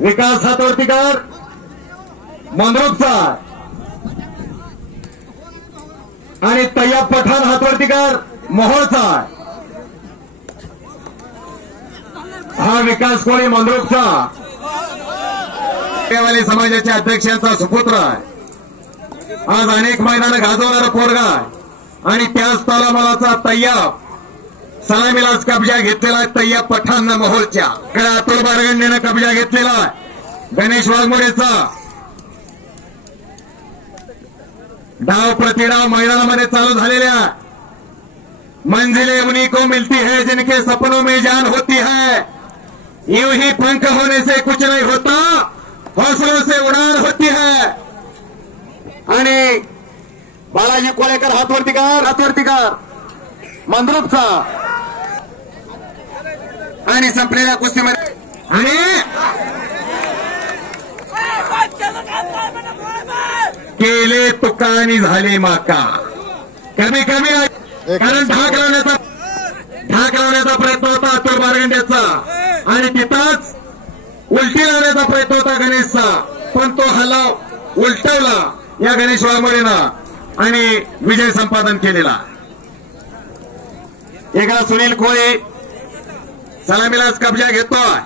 विकास हात वरती कर. मंद्रुपचा आणि तय्यब पठाण हात वरती कर, मोहोळचा. हा विकास कोळे मंद्रुपचा वाली समाजाच्या अध्यक्षांचा सुपुत्र आहे. आज अनेक मैदानं गाजवणारा पोरगा आहे आणि त्याच तालामालाचा तय्यब सलामीलाच कब्जा घेतलेला आहे. तय्यब पठाण मोहोळच्या अतुल बारगंडेनं कब्जा घेतलेला आहे. गणेश वाघमोडेचा डाव प्रतिडाव मैदानामध्ये चालू झालेल्या. मंजिलें उन्हीं को मिलती है जिनके सपनों में जान होती है. यूं ही पंख होने से कुछ नहीं होता, हौसलों से उड़ान होती है. आणि बालाजी कोळेकर हातवरती कर. मंद्रुपचा आणि संपलेल्या कुस्तीमध्ये आणि केले तुका आणि झाले माका. कमी कारण ढाक लावण्याचा प्रयत्न होता अतुल बारगंड्याचा आणि तिथंच उलटी लावण्याचा प्रयत्न होता गणेशचा, पण तो हल्ला उलटवला या गणेश वाघमोडेनं आणि विजय संपादन केलेला. एका सुनील कोळे सलामीलाच कब्जा घेतोय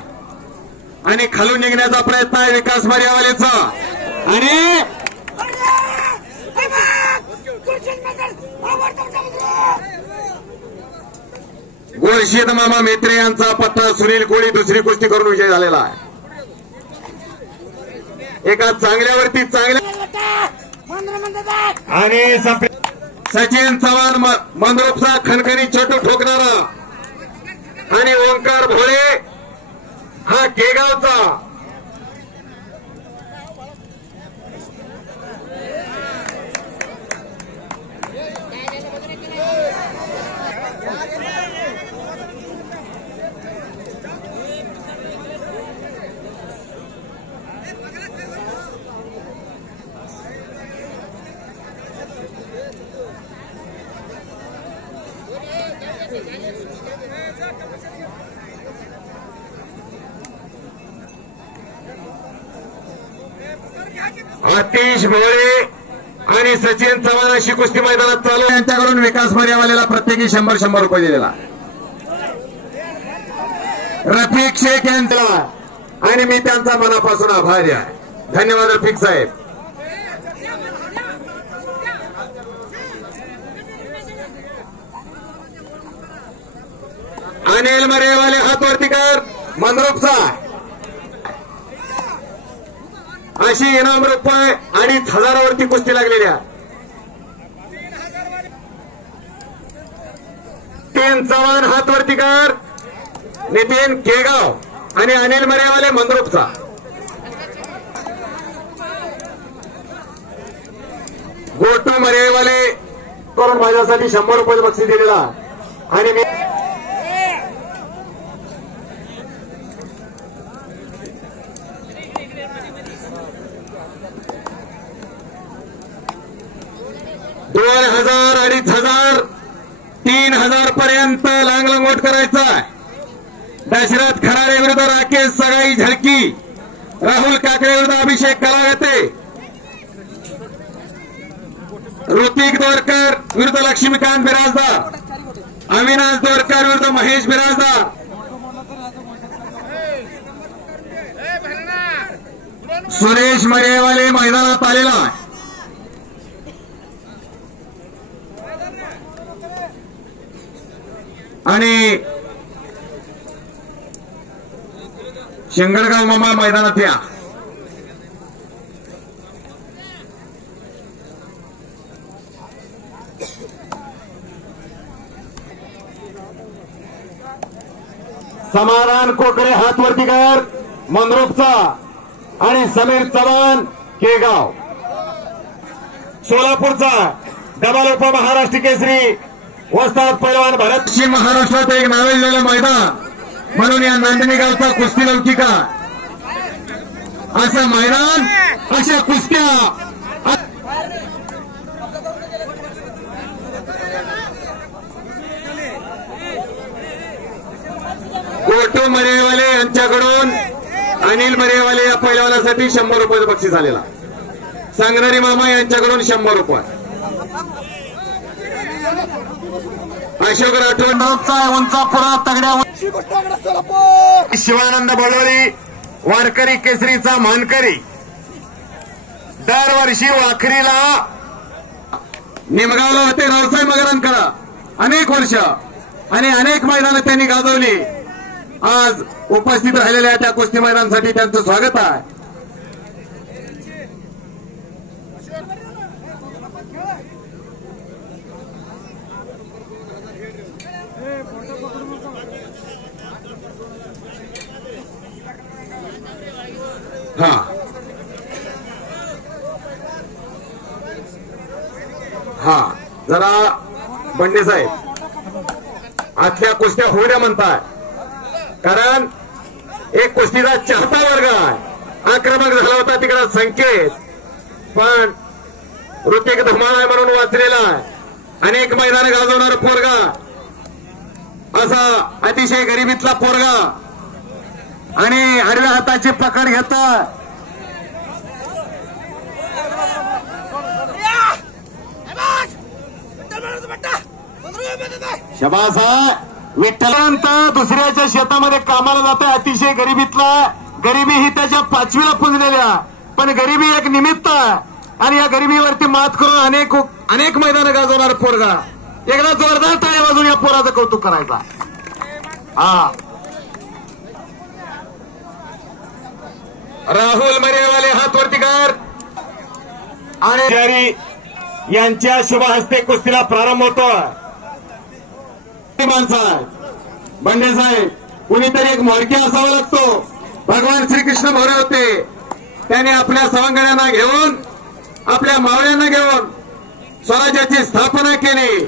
आणि खालून निघण्याचा प्रयत्न आहे विकास मर्यावालेचा. आणि गोरशीद मामा मेत्रे यांचा पत्ता सुनील कोळी दुसरी कुस्ती करून विजय झालेला आहे. एका चांगल्यावरती आणि सचिन चव्हाण मंद्रुपचा खणखणी चटू ठोकणारा आणि ओंकार भोळे हा केगावचा. आतिश भोळे आणि सचिन चव्हाण अशी कुस्ती मैदानात चालू. यांच्याकडून विकास मर्यावालेला प्रत्येकी 100 रुपये दिलेला. रफिक शेख यांचा आणि मी त्यांचा मनापासून आभारी आहे. धन्यवाद रफिक साहेब. अनिल मर्यावाले हात वरती कर. मंद्रुपचा अशी इनाम रुपये 2,500 कुस्ती लागलेल्या. 3 चव्हाण हात वरती कर. नितीन केगाव आणि अनिल मर्यावाले मंद्रुपचा. गोटू मर्यावाले करून माझ्यासाठी 100 रुपये बक्षीस दिलेला. आणि मी $2,000, 2,500, 3,000 पर्यंत लांगलंगोट करायचा. दशरथ खरारे विरुद्ध राकेश सगाई झळकी, राहुल काकडे विरुद्ध अभिषेक कलागते, ऋतिक दोरकर विरुद्ध लक्ष्मीकांत बिराजदार, अविनाश दोरकर विरुद्ध महेश बिराजदार. सुरेश मर्यावाले मैदानात आलेला आहे. आणि शिंगडगाव मामा मैदानात या. समाधान कोकरे हात वरती कर. मंद्रुपचा आणि समीर चव्हाण केगाव. सोलापूरचा डबल उपमहाराष्ट्र केसरी वस्ताद पैलवान भरत. पश्चिम महाराष्ट्रात एक नावाजलेलं मैदान म्हणून या नांदणी गावचा कुस्ती लौकिका असं मैदान, अशा कुस्त्या गोटू मरेवाले यांच्याकडून अनिल मरेवाले या पैलवानासाठी 100 रुपयाचं बक्षीस आलेला. सांगणारी मामा यांच्याकडून 100 रुपये. अशोक राठोडचा उंचापुरा तगड्या. शिवानंद बोलवली वारकरी केसरीचा मानकरी दरवर्षी वाखरीला निमगावला होते रावसाहेब मगरांकडे अनेक वर्ष आणि अनेक मैदानं त्यांनी गाजवली. आज उपस्थित राहिलेल्या त्या कुस्ती मैदानासाठी त्यांचं स्वागत आहे. हा जरा बंडे साहेब आतल्या कुस्त्या होऊ द्या म्हणताय, कारण एक कुस्तीचा चाहता वर्ग आहे. आक्रमक झाला होता तिकडे संकेत, पण ऋतिक धुमाळ आहे म्हणून वाचलेला आहे. अनेक मैदान गाजवणारा पोरगा, असा अतिशय गरिबीतला पोरगा आणि आडव्या हाताची पकड घेत शबास विठ्ठलांत दुसऱ्याच्या शेतामध्ये कामाला जाते. अतिशय गरिबी ही त्याच्या 5वीला पुजलेल्या, पण गरिबी एक निमित्त आणि या गरिबीवरती मात करून अनेक मैदानं गाजवणारा पोरगा. एकदा जोरदार टाळ्या वाजून या पोराचं कौतुक करायचा. हा राहुल मरेवाले हात वरती कर आणि यांच्या शुभ हस्ते कुस्तीला प्रारंभ होतो. बंडे साहेब कुणीतरी एक मोडके असावा लागतो. भगवान श्रीकृष्ण मोरे होते, त्याने आपल्या सवंगड्यांना घेऊन आपल्या मावळ्यांना घेऊन स्वराज्याची स्थापना केली.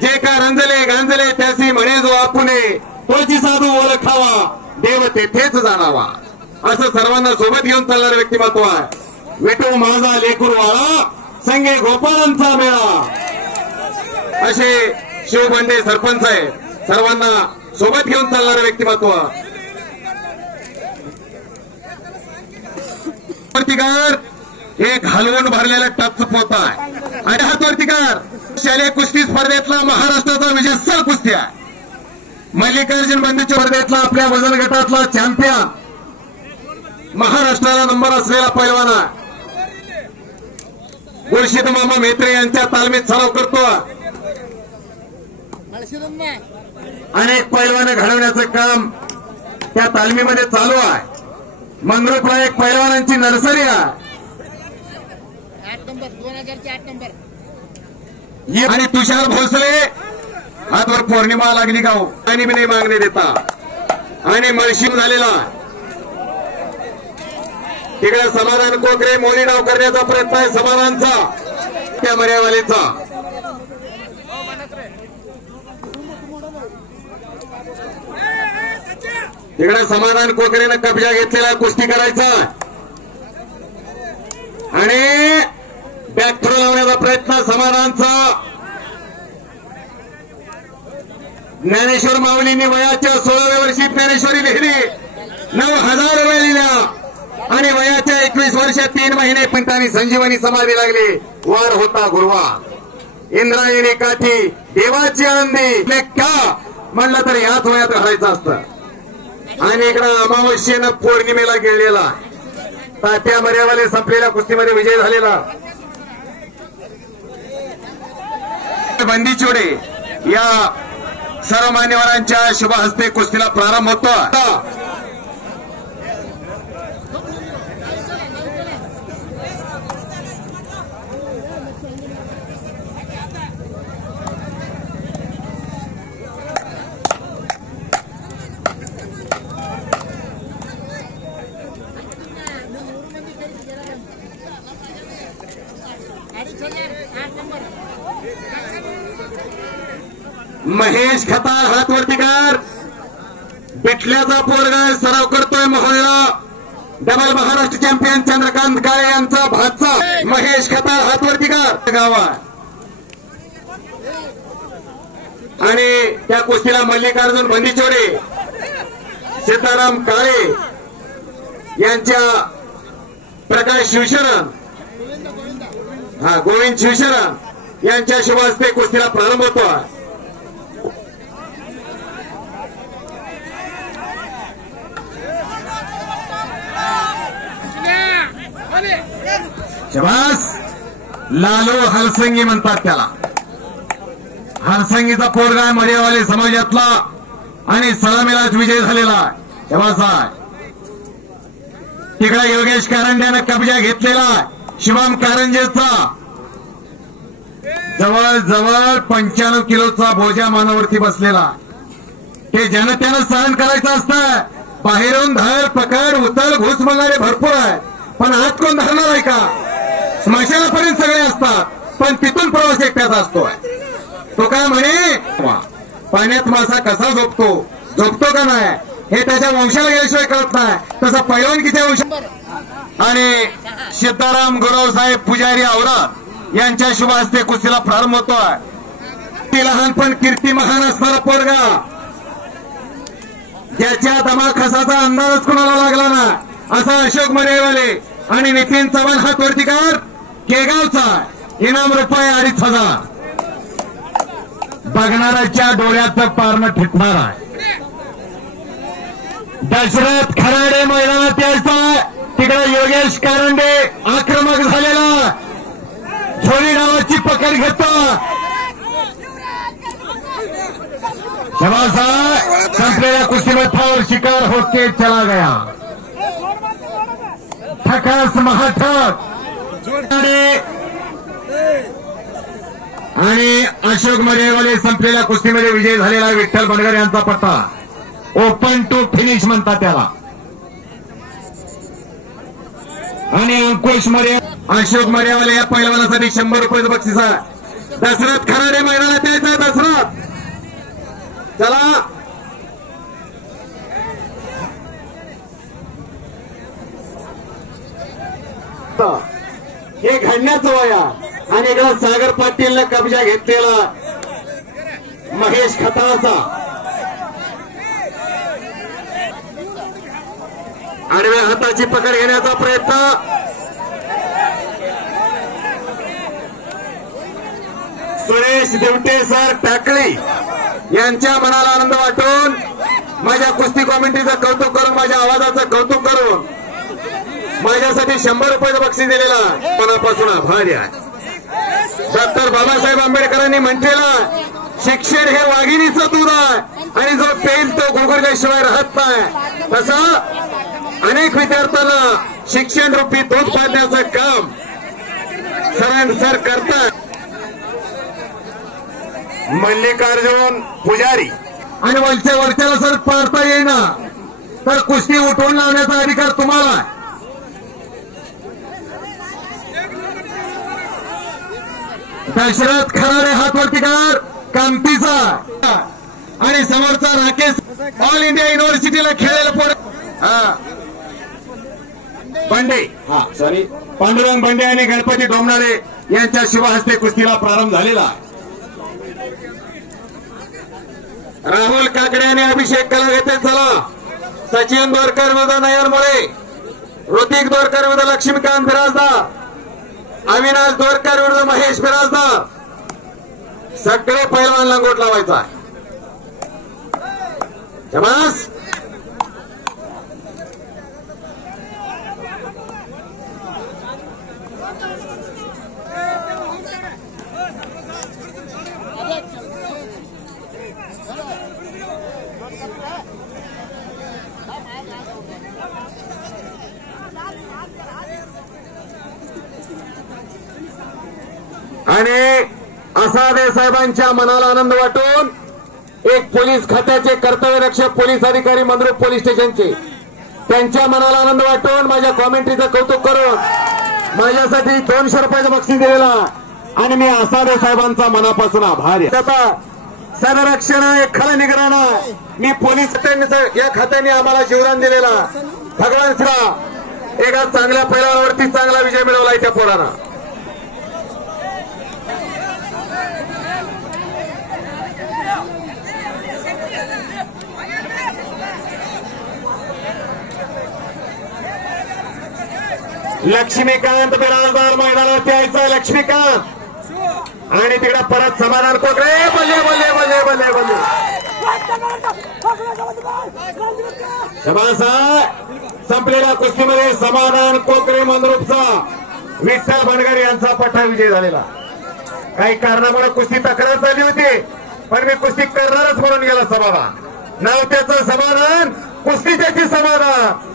जे का रंजले गांजले त्यासी म्हणे जो आपुने, तोची साधू ओळखावा देव तेथेच जाणावा, असं सर्वांना सोबत घेऊन चालणारं व्यक्तिमत्व आहे. विठू माझा लेकूर वाळा संगे गोपाळांचा मेळा, असे शिवबंडे सरपंच आहे. सर्वांना सोबत घेऊन चालणारं व्यक्तिमत्व. वरतीकार हे घालवून भरलेला टच पोत आहे आणि हात वरतीकार शालेय कुस्ती स्पर्धेतला महाराष्ट्राचा विजयसर कुस्ती आहे. मल्लिकार्जुन बंधूच्या स्पर्धेतला आपल्या वजन गटातला चॅम्पियन, महाराष्ट्राला नंबर असलेला पैलवान आहे. मुर्शिद मामा मेत्रे यांच्या तालमीत सराव करतो. अनेक पैलवान घडवण्याचं काम त्या तालमीमध्ये चालू आहे. मंगरुळला एक पैलवानांची नर्सरी आहे. 8 नंबर 2008 नंबर. आणि तुषार भोसले हातवर पौर्णिमा लागली गाव आणि मी नाही मागणी देता आणि मळशीम झालेला. तिकडे समाधान कोकरे मोनी डाव करण्याचा प्रयत्न आहे समाधानचा, त्या मर्यावालेचा. तिकडे समाधान कोकरेनं कब्जा घेतलेला कुस्ती करायचा आणि बॅक थ्रो लावण्याचा प्रयत्न समाधानचा. ज्ञानेश्वर माऊलींनी वयाच्या 16व्या वर्षी ज्ञानेश्वरी लिहिली, 9,000 रुपये लिहिल्या आणि वयाच्या 21 वर्षात 3 महिने पंतांनी संजीवनी समाधी लागली. वार होता गुरुवार इंद्रायणी काठी देवाची आनंदी का म्हणलं तर याच वयात घालायचं असतं. आणि इकडं अमावस्येनं पौर्णिमेला गेलेला तात्या मर्यावाले संपलेल्या कुस्तीमध्ये विजय झालेला. बंदीचोडे या सर्व मान्यवरांच्या शुभ हस्ते कुस्तीला प्रारंभ होतो. महेश खताळ हात वरती कर. पिठल्याचा पोरगा सराव करतोय मोहल्ला. डबल महाराष्ट्र चॅम्पियन चंद्रकांत काळे यांचा भाचा महेश खताळ हात वरती कर. गावात आणि त्या कुस्तीला मल्लिकार्जुन बंदीचोडे, सीताराम काळे यांच्या प्रकाश शिवशरण, गोविंद शिवशरण यांच्या शुभ हस्ते कुस्तीला प्रारंभ होतो. शबास. लालू हलसंगी म्हणतात त्याला. हरसंगीचा पोरगा मर्यावाले समाजातला आणि सलामीलाच विजय झालेला. शबास. तिकडे योगेश कारंड्यानं कब्जा घेतलेला शिवम कारंजेचा. जवळजवळ 95 किलोचा बोजा मानावरती बसलेला. ते जनतेनं सहन करायचं असतं. बाहेरून धर पकड उचल घुस मागणारे भरपूर आहे, पण हात कोण धरणार आहे का? स्मशानापर्यंत सगळे असतात, पण तिथून प्रवास एकट्याचा असतोय. तो काय म्हणे, पाण्यात मासा कसा झोपतो का नाही हे त्याच्या वंशाला गेल्याशिवाय कळत नाही. तसा पैलवानकीच्या वंश. आणि सिद्धाराम गुरवसाहेब पुजारी औरत यांच्या शुभ हस्ते कुस्तीला प्रारंभ होतोय. ती लहानपण कीर्ती महान असणारा पोरगा, ज्याच्या दमाखसाचा अंदाजच कुणाला लागला ना असा अशोक मरेवाले आणि नितीन चव्हाण हात वरतीकार. केगावचा इनाम रुपये 2500. बघणाऱ्याच्या डोळ्याचं पारणं ठिकणार आहे. दशरथ खराडे मैदानात यायचा. तिकडे योगेश कारंडे आक्रमक झालेला झोली नावाची पकड घेतो. संपलेल्या कुस्तीमध्ये फावर शिकार होके चला गया. ठकास महाठक आणि अशोक मरेवाले संपलेल्या कुस्तीमध्ये विजय झालेला विठ्ठल बनगर यांचा पट्टा. ओपन टू फिनिश म्हणतात त्याला. आणि अंकुश अशोक मरेवाले या पैलवानासाठी 100 रुपयाचं बक्षीस आहे. दशरथ खराडे मैदानात यायचं. दशरथ चला. हे घडण्याचं वया. आणि इकडे सागर पाटीलने कब्जा घेतलेला महेश खताळचा. आडव्या हाताची पकड घेण्याचा प्रयत्न. सुरेश देवटे सर टाकळी यांच्या मनाला आनंद वाटून माझ्या कुस्ती कमिटीचं कौतुक करून, माझ्या आवाजाचं कौतुक करून माझ्यासाठी 100 रुपयाचं बक्षीस दिलेला मनापासून आभारी आहे. डॉक्टर बाबासाहेब आंबेडकरांनी म्हटलेला शिक्षण हे वाघिणीचं दूध आहे आणि जो पेल तो गुळगुळल्याशिवाय राहत नाही. तसं अनेक विद्यार्थ्यांना शिक्षण रूपी दूध पाजण्याचं काम सर करतात. मल्लिकार्जुन पुजारी आणि वरच्याला सर पाडता येईना तर कुस्ती उठवून लावण्याचा अधिकार तुम्हाला. दशरथ खराडे हात वरतीकार कामतीचा आणि समोरचा राकेश ऑल इंडिया युनिव्हर्सिटीला खेळायला बंडे सॉरी पांडुरंग बंडे आणि गणपती डोमणारे यांच्या शुभ हस्ते कुस्तीला प्रारंभ झालेला. राहुल काकडे आणि अभिषेक कलागते चला. सचिन दोरकर विरुद्ध नयन मुळे, ऋतिक दोरकर विरुद्ध लक्ष्मीकांत बिराजदार, अविनाश दोरकर विरुद्ध महेश बिराजदार. सगळे पैलवान लंगोट लावायचा. शबास. आणि असादे साहेबांच्या मनाला आनंद वाटून एक पोलीस खात्याचे कर्तव्यरक्षक पोलीस अधिकारी मंद्रुप पोलीस स्टेशनचे त्यांच्या मनाला आनंद वाटून माझ्या कॉमेंट्रीचं कौतुक करून माझ्यासाठी 200 रुपयाचं बक्षीस दिलेला आणि मी असादे साहेबांचा मनापासून आभारी आहे. संरक्षण आहे, खरं निगराण आहे. मी पोलीस या खात्याने आम्हाला जीवदान दिलेला भगवान श्रा एका चांगल्या पैलवानावरती चांगला विजय मिळवलाय त्या पोरानं. लक्ष्मीकांत बिराजदार मैदानात यायचं. लक्ष्मीकांत आणि तिकडे परत समाधान कोकरे. बल्ले बल्ले बल्ले बल्ले बल्ले संपलेल्या कुस्तीमध्ये समाधान कोकरे मंद्रुपचा विठ्ठल बनगर यांचा पठा विजय झालेला. काही कारणामुळे कुस्ती तक्रार झाली होती, पण मी कुस्ती करणारच म्हणून गेला समाधान. नाव त्याचं समाधान, कुस्ती त्याची समाधान,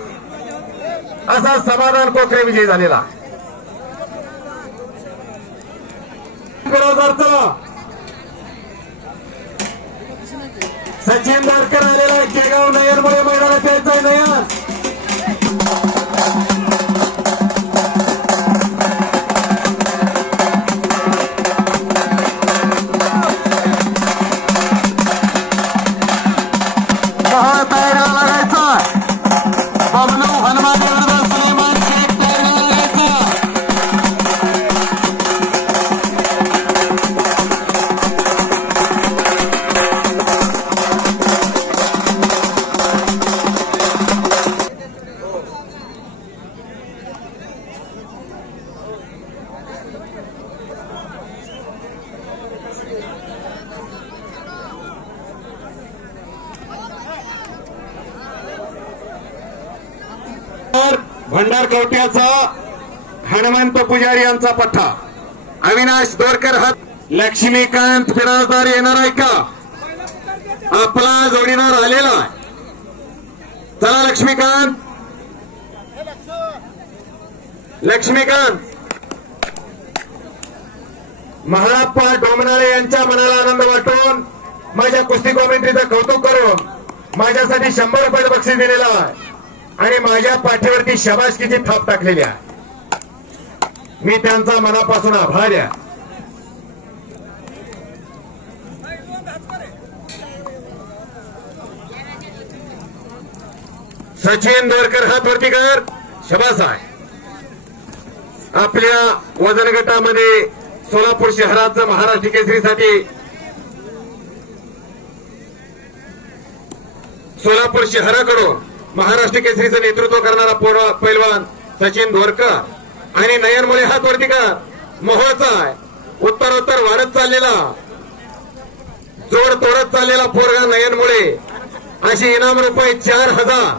असा समाधान कोकरे विजय झालेला. सचिन दारकर आलेला केगाव नयनमुळे मैदानात यायचंय. नयन तयारीला लागायचा. बबलू हनुमान विरुद्ध सुलेमान शेख तयारीला लागायचा. भंडार कवट्याचा हनुमंत पुजारी यांचा पठ्ठा. अविनाश दोरकर हात. लक्ष्मीकांत बिराजदार येणार आहे का? आपला जोडीदार आलेला आहे. चला लक्ष्मीकांत. लक्ष्मीकांत महाप्पा डोमनाळे यांच्या मनाला आनंद वाटून माझ्या कुस्ती कॉमेंट्रीचं कौतुक करून माझ्यासाठी 100 रुपये बक्षीस दिलेला आहे आणि माझ्या पाठीवरती शाबासकीची थाप टाकलेली आहे. मी त्यांचा मनापासून आभारी आहे. सचिन दोरकर हात वरती कर. शाबास आहे. आपल्या वजन गटामध्ये सोलापूर शहराचं महाराष्ट्र केसरीसाठी सोलापूर शहराकडून महाराष्ट्र केसरीचं नेतृत्व करणारा पैलवान सचिन दोरकर आणि नयनमुळे हात वरती कर. मोहोळचा आहे. उत्तरोत्तर वाढत चाललेला, जोड तोडत चाललेला पोरगा नयनमुळे. अशी इनाम रुपये 4000.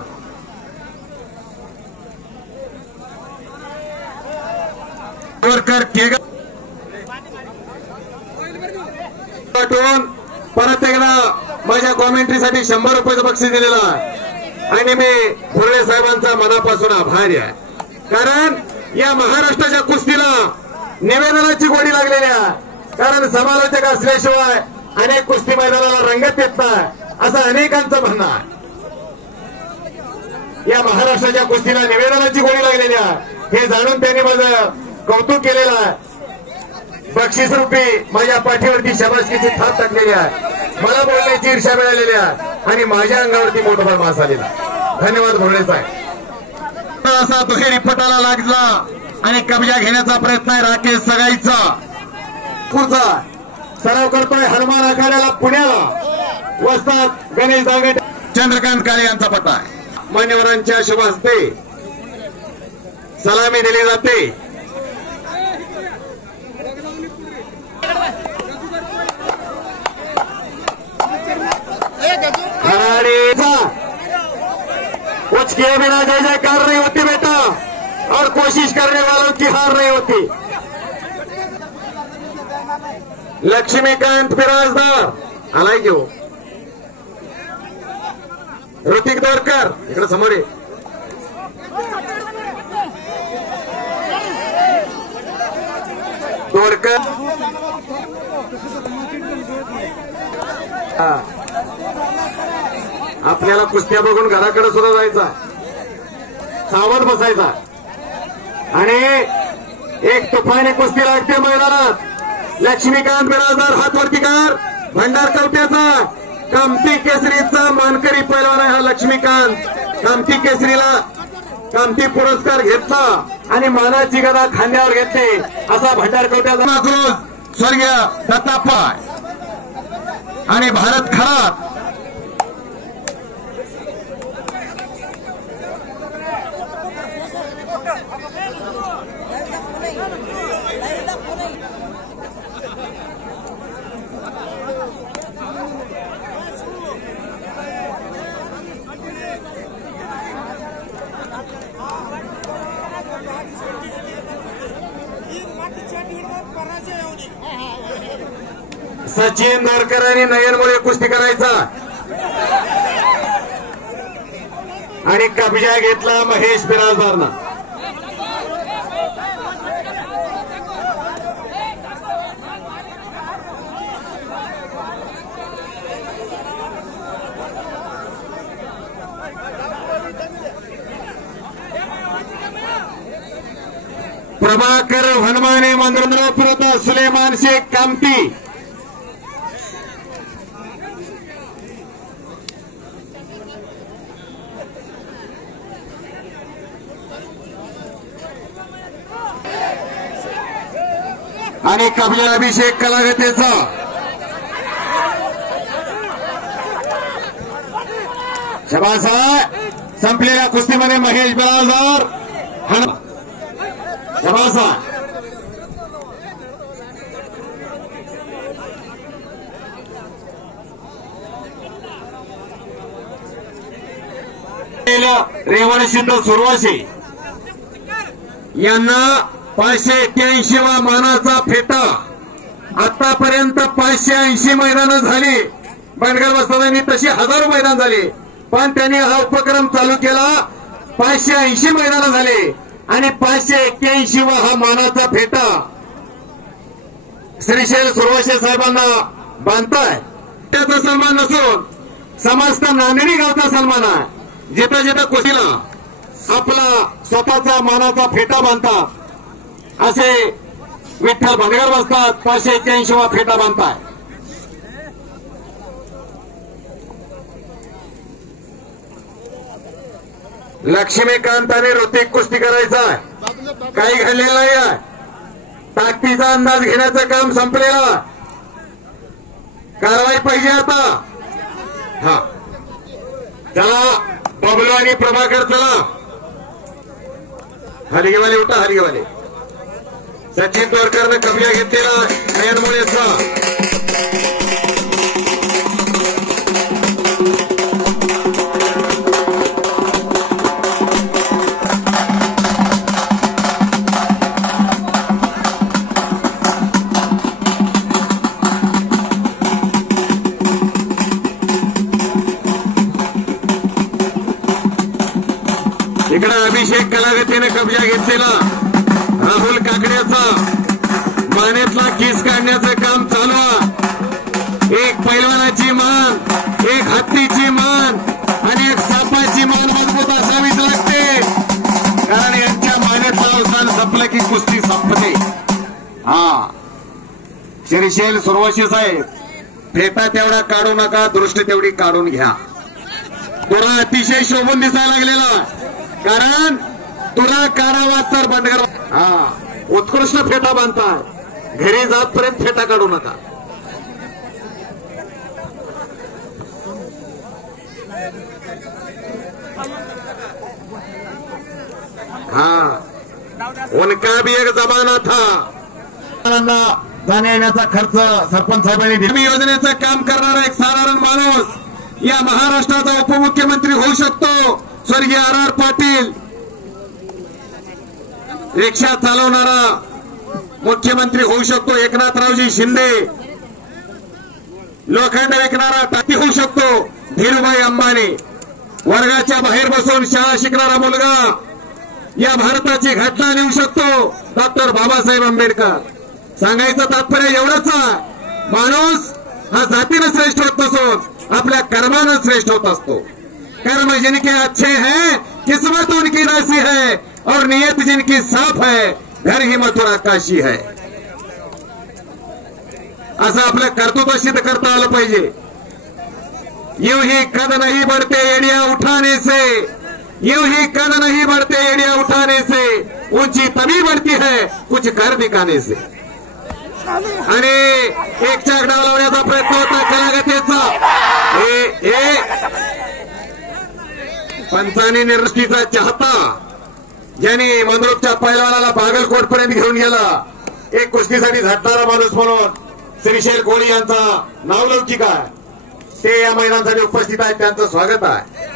दोरकर पाठवून परत एकदा माझ्या कॉमेंट्रीसाठी 100 रुपयाचं बक्षीस दिलेलं आहे आणि मी भुर्डे साहेबांचा मनापासून आभारी आहे. कारण या महाराष्ट्राच्या कुस्तीला निवेदनाची गोडी लागलेली आहे. कारण समालोचक असल्याशिवाय अनेक कुस्ती मैदानाला रंगत येत नाही असं अनेकांचं म्हणणं आहे. या महाराष्ट्राच्या कुस्तीला निवेदनाची गोडी लागलेली आहे हे जाणून त्यांनी माझं कौतुक केलेलं आहे. बक्षीस रूपी माझ्या पाठीवरती शाबासकीची थाप टाकलेली आहे. मला बोलण्याची ईर्ष्या मिळालेली आहे आणि माझ्या अंगावरती मोठा मास आलेला. धन्यवाद भुर्डे साहेब. असा दुहेरी पटाला लागला आणि कब्जा घेण्याचा प्रयत्न आहे राकेश सगाईचा. पुढचा सराव करतोय हनुमान आखाड्याला पुण्याला. वस्ताद गणेश दांगट चंद्रकांत काळे यांचा पट्टा आहे. मान्यवरांच्या शुभ हस्ते सलामी दिली जाते. कुछ किए बिना जय जयकार नहीं होती बेटा और कोशिश करने वालों की हार नहीं होती. लक्ष्मीकांत बिराजदार आलाय की हो. ऋतिक दोरकर इकडे समोर आहे. दोरकर आपल्याला कुस्त्या बघून घराकडे सुद्धा जायचा, सावध बसायचा आणि एक तुफानी कुस्ती लागते मैदानात. लक्ष्मीकांत बिराजदार हात वरती कर. भंडारकवट्याचा कामठी केसरीचा मानकरी पैलवान आहे हा लक्ष्मीकांत. कामठी केसरीला कामठी पुरस्कार घेतला आणि मानाची गदा खांद्यावर घेतली असा भंडारकवट्याचा क्रूज स्वर्गीय दत्ताप्पा आणि भारत खरात. सचिन नारकर आणि नयनमुळे कुस्ती करायचा आणि कब्जा घेतला महेश बिराजदारनं. प्रभाकर हनुमाने मंद्रपुरता सुलेमान शेख कामठी. आणि कबला अभिषेक कलागतेचा शबास. संपलेल्या कुस्तीमध्ये महेश बिराजदार शबास. रेवण सिद्ध सुरवाशी यांना 581वा मानाचा फेटा. आतापर्यंत 580 मैदानं झाली. बंडगर वस्तादांनी तशी हजारो मैदान झाली, पण त्यांनी हा उपक्रम चालू केला. 580 मैदानं झाले आणि 581वा हा मानाचा फेटा श्रीशैल सुरवशे साहेबांना बांधताय. त्याचा सन्मान नसून समस्त नांदेडी गावचा सन्मान आहे. जिथं जिथं कुस्तीला आपला स्वतःचा मानाचा फेटा बांधतात असे विठ्ठल भांडगर बसतात. 581वा फेटा बांधताय. लक्ष्मीकांत आणि ऋतिक कुस्ती करायचा काही घडलेलं नाही आहे. ताकदीचा अंदाज घेण्याचं काम संपलेलं. कारवाई पाहिजे आता. हा चला बबलू आणि प्रभाकर चला. हलगेवाले उठा हलगेवाले. सचिन तोरकरनं कब्जा घेतलेला नयनमुळेचा. इकडे अभिषेक कलागतीने कब्जा घेतलेला राहुल काकड्याचा मानेतला केस काढण्याचं काम चालू आहे. एक पैलवानाची मान, एक हत्तीची मान आणि एक सापाची मान मजबूत असावीच लागते, कारण यांच्या मानेतलं अवसान संपलं की कुस्ती संपते. हा श्रीशैल सुरवशी साहेब, फेटा तेवढा काढू नका, दृष्टी तेवढी काढून घ्या. तुला अतिशय शोभून दिसायला लागलेला, कारण तुला काढावा तर बंडगर. हा उत्कृष्ट फेटा बांधताय. घरी जातपर्यंत फेटा काढू नका. हाँ उनका भी एक जमाना था. जाण्या येण्याचा खर्च सरपंच साहेबांनी दिला. योजनेचं काम करणारा एक साधारण माणूस या महाराष्ट्राचा उपमुख्यमंत्री होऊ शकतो. स्वर्गीय आर पाटील. रिक्षा चालवणारा मुख्यमंत्री होऊ शकतो एकनाथरावजी शिंदे. लोखंड विकणारा टाकी होऊ शकतो धीरूभाई अंबानी. वर्गाच्या बाहेर बसून शाळा शिकणारा मुलगा या भारताची घटना लिहू शकतो डॉक्टर बाबासाहेब आंबेडकर. सांगायचं तात्पर्य एवढंच, माणूस हा जातीनं श्रेष्ठ होत नसून आपल्या कर्मानं श्रेष्ठ होत असतो. कर्म जिनके अच्छे हैं किस्मत उनकी राशि है और नियत जिनकी साफ है घर ही मथुरा काशी है. असं आपलं कर्तृत्व सिद्ध करता आलं पाहिजे. यूं ही कद नहीं बढ़ते एड़िया उठाने से, यूं ही कद नहीं बढ़ते एड़िया उठाने से, ऊंची तभी बढ़ती है कुछ कर दिखाने से. आणि एक चाक डाव लावण्याचा प्रयत्न होता कलागतीचा. पंचानी निरष्टीचा चाहता ज्यांनी मंद्रुपच्या पैलवानाला बागलकोटपर्यंत घेऊन गेला, एक कुस्तीसाठी झटणारा माणूस म्हणून श्रीशैल कोळी यांचा नावलौकिक आहे. ते या मैदानासाठी उपस्थित आहेत, त्यांचं स्वागत आहे.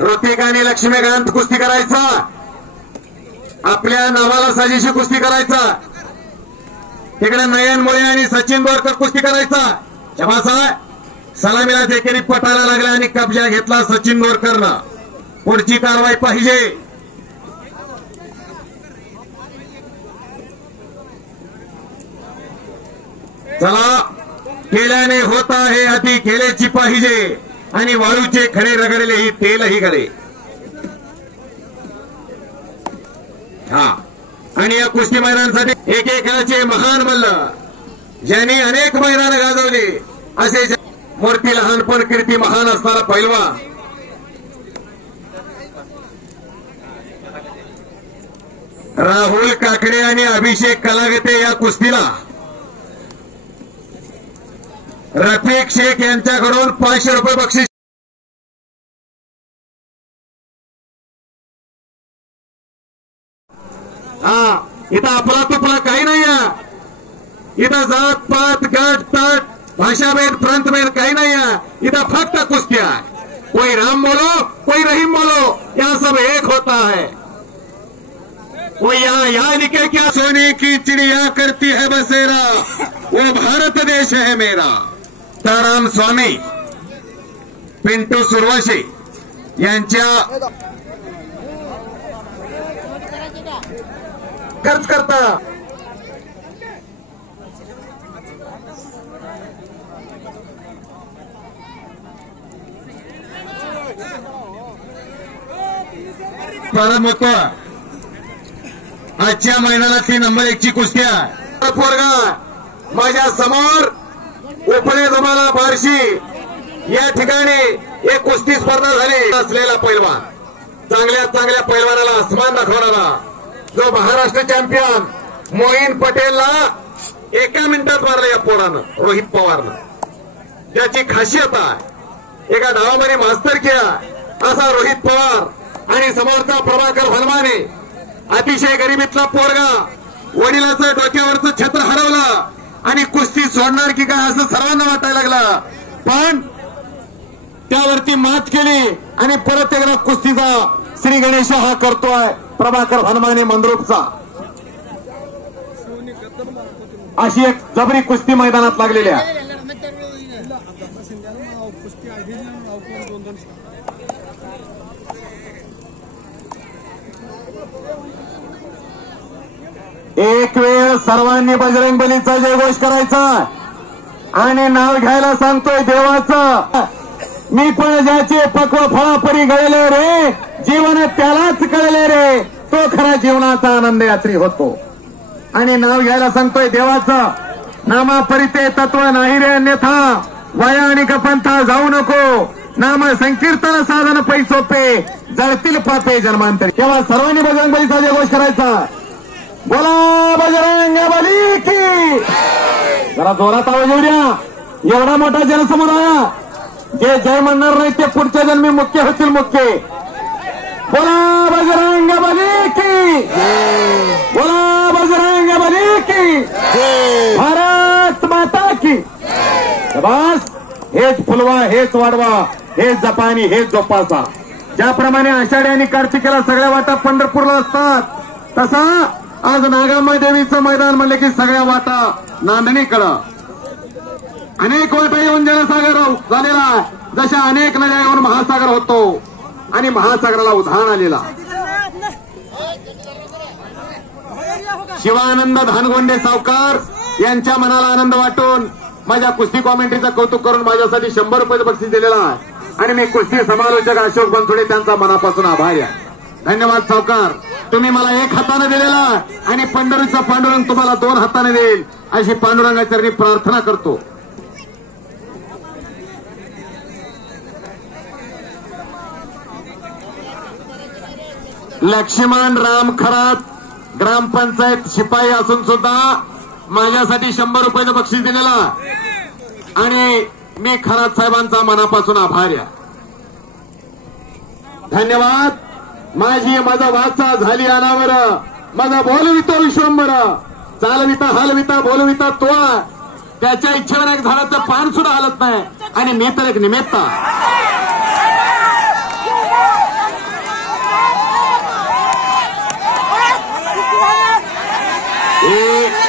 ऋतिक आणि लक्ष्मीकांत कुस्ती करायचा, आपल्या नावाला साजेशी कुस्ती करायचा. तिकडे नयन मुळे आणि सचिन बोरकर कुस्ती करायचा. क्षमासाहेब सलामीला एकेरी पटायला लागला आणि कब्जा घेतला सचिन बोरकरनं. पुढची कारवाई पाहिजे. चला, केल्याने होत आहे अति केल्याची पाहिजे आणि वाळूचे खडे रगडले ही तेलही गळे. हा, आणि या कुस्ती मैदानासाठी एकेकाचे महान मल्ल ज्यांनी अनेक मैदान गाजवली असे मूर्ती लहानपण कीर्ती महान असणारा पैलवान राहुल काकडे आणि अभिषेक कलागते या कुस्तीला रफिक शेख यांच्याकडून 500 रुपये बक्षीस. हा, इथं आपला तुपला काही नाही आहे. इथं जात पात गट तट भाषाभेद प्रांतभेद काही नाही आहे. इथं फक्त कुस्ती आहे. कोई राम बोलो कोई रहीम बोलो, यह सब एक होता है. वो यहाँ लिखे क्या, सोने की चिड़िया करती है बसेरा, वो भारत देश है मेरा. ताराम स्वामी पिंटू सुरवशी यांच्या खर्च करता. परमत्व आजच्या मैदानातली नंबर 1 ची कुस्ती आहे. पोरगा माझ्या समोर उपळे जमाला बार्शी या ठिकाणी एक कुस्ती स्पर्धा झाली. असलेला पैलवान, चांगल्या चांगल्या पैलवानाला आसमान दाखवणारा जो महाराष्ट्र चॅम्पियन मोईन पटेलला 1 मिनिटात मारलं या पोरानं, रोहित पवारनं. त्याची खासियत आहे, एका डावामध्ये मास्तर केला असा रोहित पवार आणि समोरचा प्रभाकर हनुमाने. अतिशय गरिबीतला पोरगा, वडिलाचं डोक्यावरचं छत्र हरवलं आणि कुस्ती सोडणार की काय असं सर्वांना वाटायला लागलं, पण त्यावरती मात केली आणि परत एकदा कुस्तीचा श्री गणेश हा करतोय प्रभाकर हनुमाने मंद्रुपचा. अशी एक जबरी कुस्ती मैदानात लागलेली आहे. एक वेळ सर्वांनी बजरंगबलीचा जयघोष करायचा आणि नाव घ्यायला सांगतोय देवाचं. मी पण ज्याचे पक्व फळापरी गळले रे, जीवन त्यालाच कळले रे, तो खरा जीवनाचा आनंद यात्री होतो. आणि नाव घ्यायला सांगतोय देवाचं. नामा परिते तत्व नाही रे अन्यथा, वया आणि कपंथा जाऊ नको. नाम संकीर्तन साधन पैसोपे, जळतील पापे जन्मांतरी. तेव्हा सर्वांनी बजरंगबलीचा जयघोष करायचा. बोला बजरंगबली की. जरा जोरात आवाज येऊ द्या. एवढा मोठा जनसमुदाय, जे जय म्हणणार नाही ते पुढच्या जन्मी मुख्य होतील मुख्य. बोला बजरंगबली की, बोला बजरंगबली की, भारत माता की. बस हेच फुलवा, हेच वाढवा, हेच जपानी, हेच जोपासा. ज्याप्रमाणे आषाढी आणि कार्तिकेला सगळ्या वाटा पंढरपूरला असतात, तसा आज नागांबाई देवीचं मैदान म्हणले की सगळ्या वाटा नांदणीकडं. अनेक वाटा येऊन जनसागर झालेला आहे, जशा अनेक नद्या येऊन महासागर होतो आणि महासागराला उधाण आलेला. शिवानंद धानगोंडे सावकार यांच्या मनाला आनंद वाटून माझ्या कुस्ती कॉमेंट्रीचं कौतुक करून माझ्यासाठी 100 रुपये बक्षीस दिलेला आहे आणि मी कुस्ती समालोचक अशोक बनसोडे त्यांचा मनापासून आभारी आहे. धन्यवाद सावकार. तुम्ही मला एक हाताने दिलेला आणि पंढरीचा पांडुरंग तुम्हाला 2 हाताने देईल अशी पांडुरंगाचरणी प्रार्थना करतो. लक्ष्मण राम खरात ग्रामपंचायत शिपाई असून सुद्धा माझ्यासाठी 100 रुपयाचं बक्षीस दिलेला आणि मी खरात साहेबांचा मनापासून आभारी आहे. धन्यवाद. माझा वाचा झाली अनावर, माझा बोलवितो विश्वंभर, चालविता हलविता बोलविता तो त्याच्या इच्छेवर एक झाडाचं पान सुद्धा हलत नाही आणि मी तर एक निमित्त.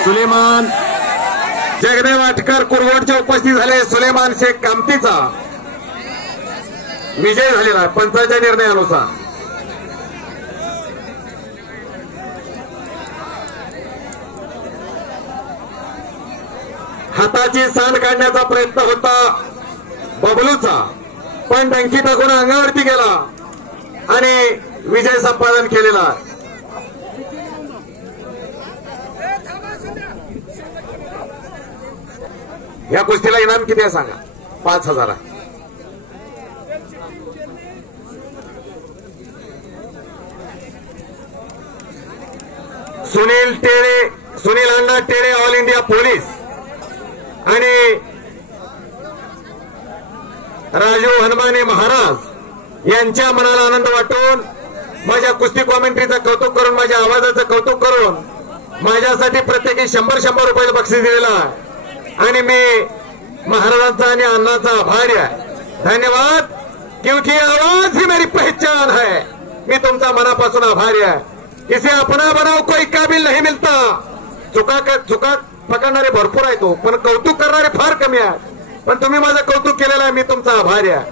सुलेमान जगदेव आटकर कुरवडचे उपस्थित झाले. सुलेमान शेख कामतीचा विजय झालेला आहे पंचाच्या निर्णयानुसार. हाताची सांड काढण्याचा प्रयत्न होता बबलूचा, पण डंकी टाकून अंगावरती गेला आणि विजय संपादन केलेला. या कुस्तीला इनाम किती आहे सांगा? 5,000. सुनील अण्णा टेरे ऑल इंडिया पोलीस आणि राजू हनुमाने महाराज यांच्या मनाला आनंद वाटून माझ्या कुस्ती कॉमेंट्रीचं कौतुक करून, माझ्या आवाजाचं कौतुक करून माझ्यासाठी प्रत्येकी 100 रुपयाचं बक्षीस दिलेलं आहे आणि मी महाराजांचा आणि अण्णाचा आभारी आहे. धन्यवाद. क्योंकि आवाज ही मेरी पहचान है. मी तुमचा मनापासून आभारी आहे. इसे अपना बनाव कोई काबिल नहीं मिलता. चुका पकडणारे भरपूर आहेत तो, पण कौतुक करणारे फार कमी आहेत. पण तुम्ही माझं कौतुक केलेलं आहे, मी तुमचा आभारी आहे.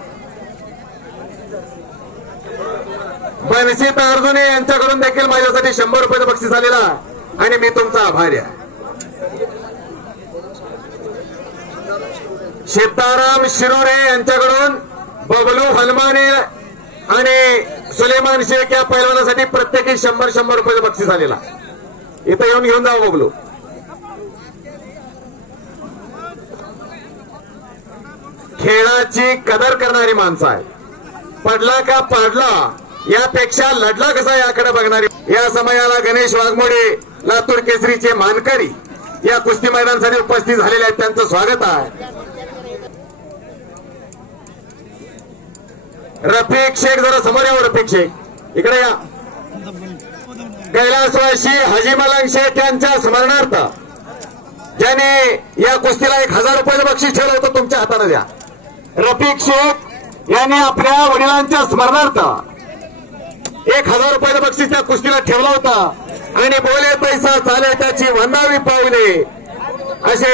बनशीत अर्जुने यांच्याकडून देखील माझ्यासाठी 100 रुपयाचं बक्षीस आलेलं आहे आणि मी तुमचा आभारी आहे. सीताराम शिरोरे यांच्याकडून बबलू हनुमाने आणि सुलेमान शेख या पैलवानासाठी प्रत्येकी 100 रुपयाचं बक्षीस आलेला. इथं येऊन घेऊन जाऊ बबलू. खेळाची कदर करणारी माणसं आहे. पडला का पाडला यापेक्षा लढला कसा याकडे बघणारी. या समयाला गणेश वाघमोडे लातूर केसरीचे मानकरी या कुस्ती मैदानासाठी उपस्थित झालेले आहेत, त्यांचं स्वागत आहे. रफिक शेख जरा समोर यावं. रफिक शेख इकडे या. कैलासवासी हाजी मलंग शेख यांच्या स्मरणार्थ ज्यांनी या कुस्तीला 1,000 रुपयाचं बक्षीस ठेवलं होतं तुमच्या हाताने द्या. रफिक शेख यांनी आपल्या वडिलांच्या स्मरणार्थ 1,000 रुपयाचं बक्षीस त्या कुस्तीला ठेवला होता आणि बोले पैसा चाले त्याची वंदावी पावले असे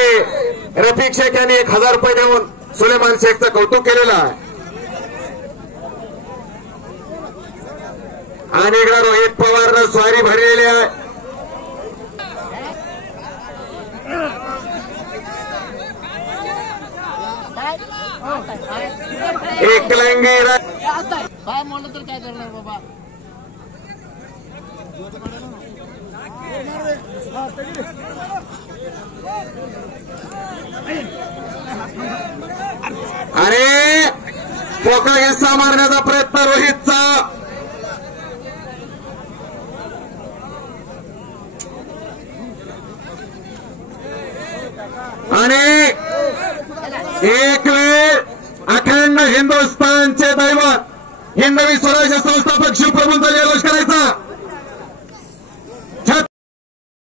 रफिक शेख यांनी 1,000 रुपये देऊन सुलेमान शेखचं कौतुक केलेलं आहे. आणि एकदा रोहित पवारनं स्वारी भरलेली आहे. एकलंगी काय म्हणलं तर काय करणार बाबा. अरे पोका हिस्सा मारण्याचा प्रयत्न रोहितचा. आणि एक वेळ अखंड हिंदुस्थानचे दैवत हिंदवी स्वराज्य संस्थापक शिवप्रभूंचा जयघोष करायचा.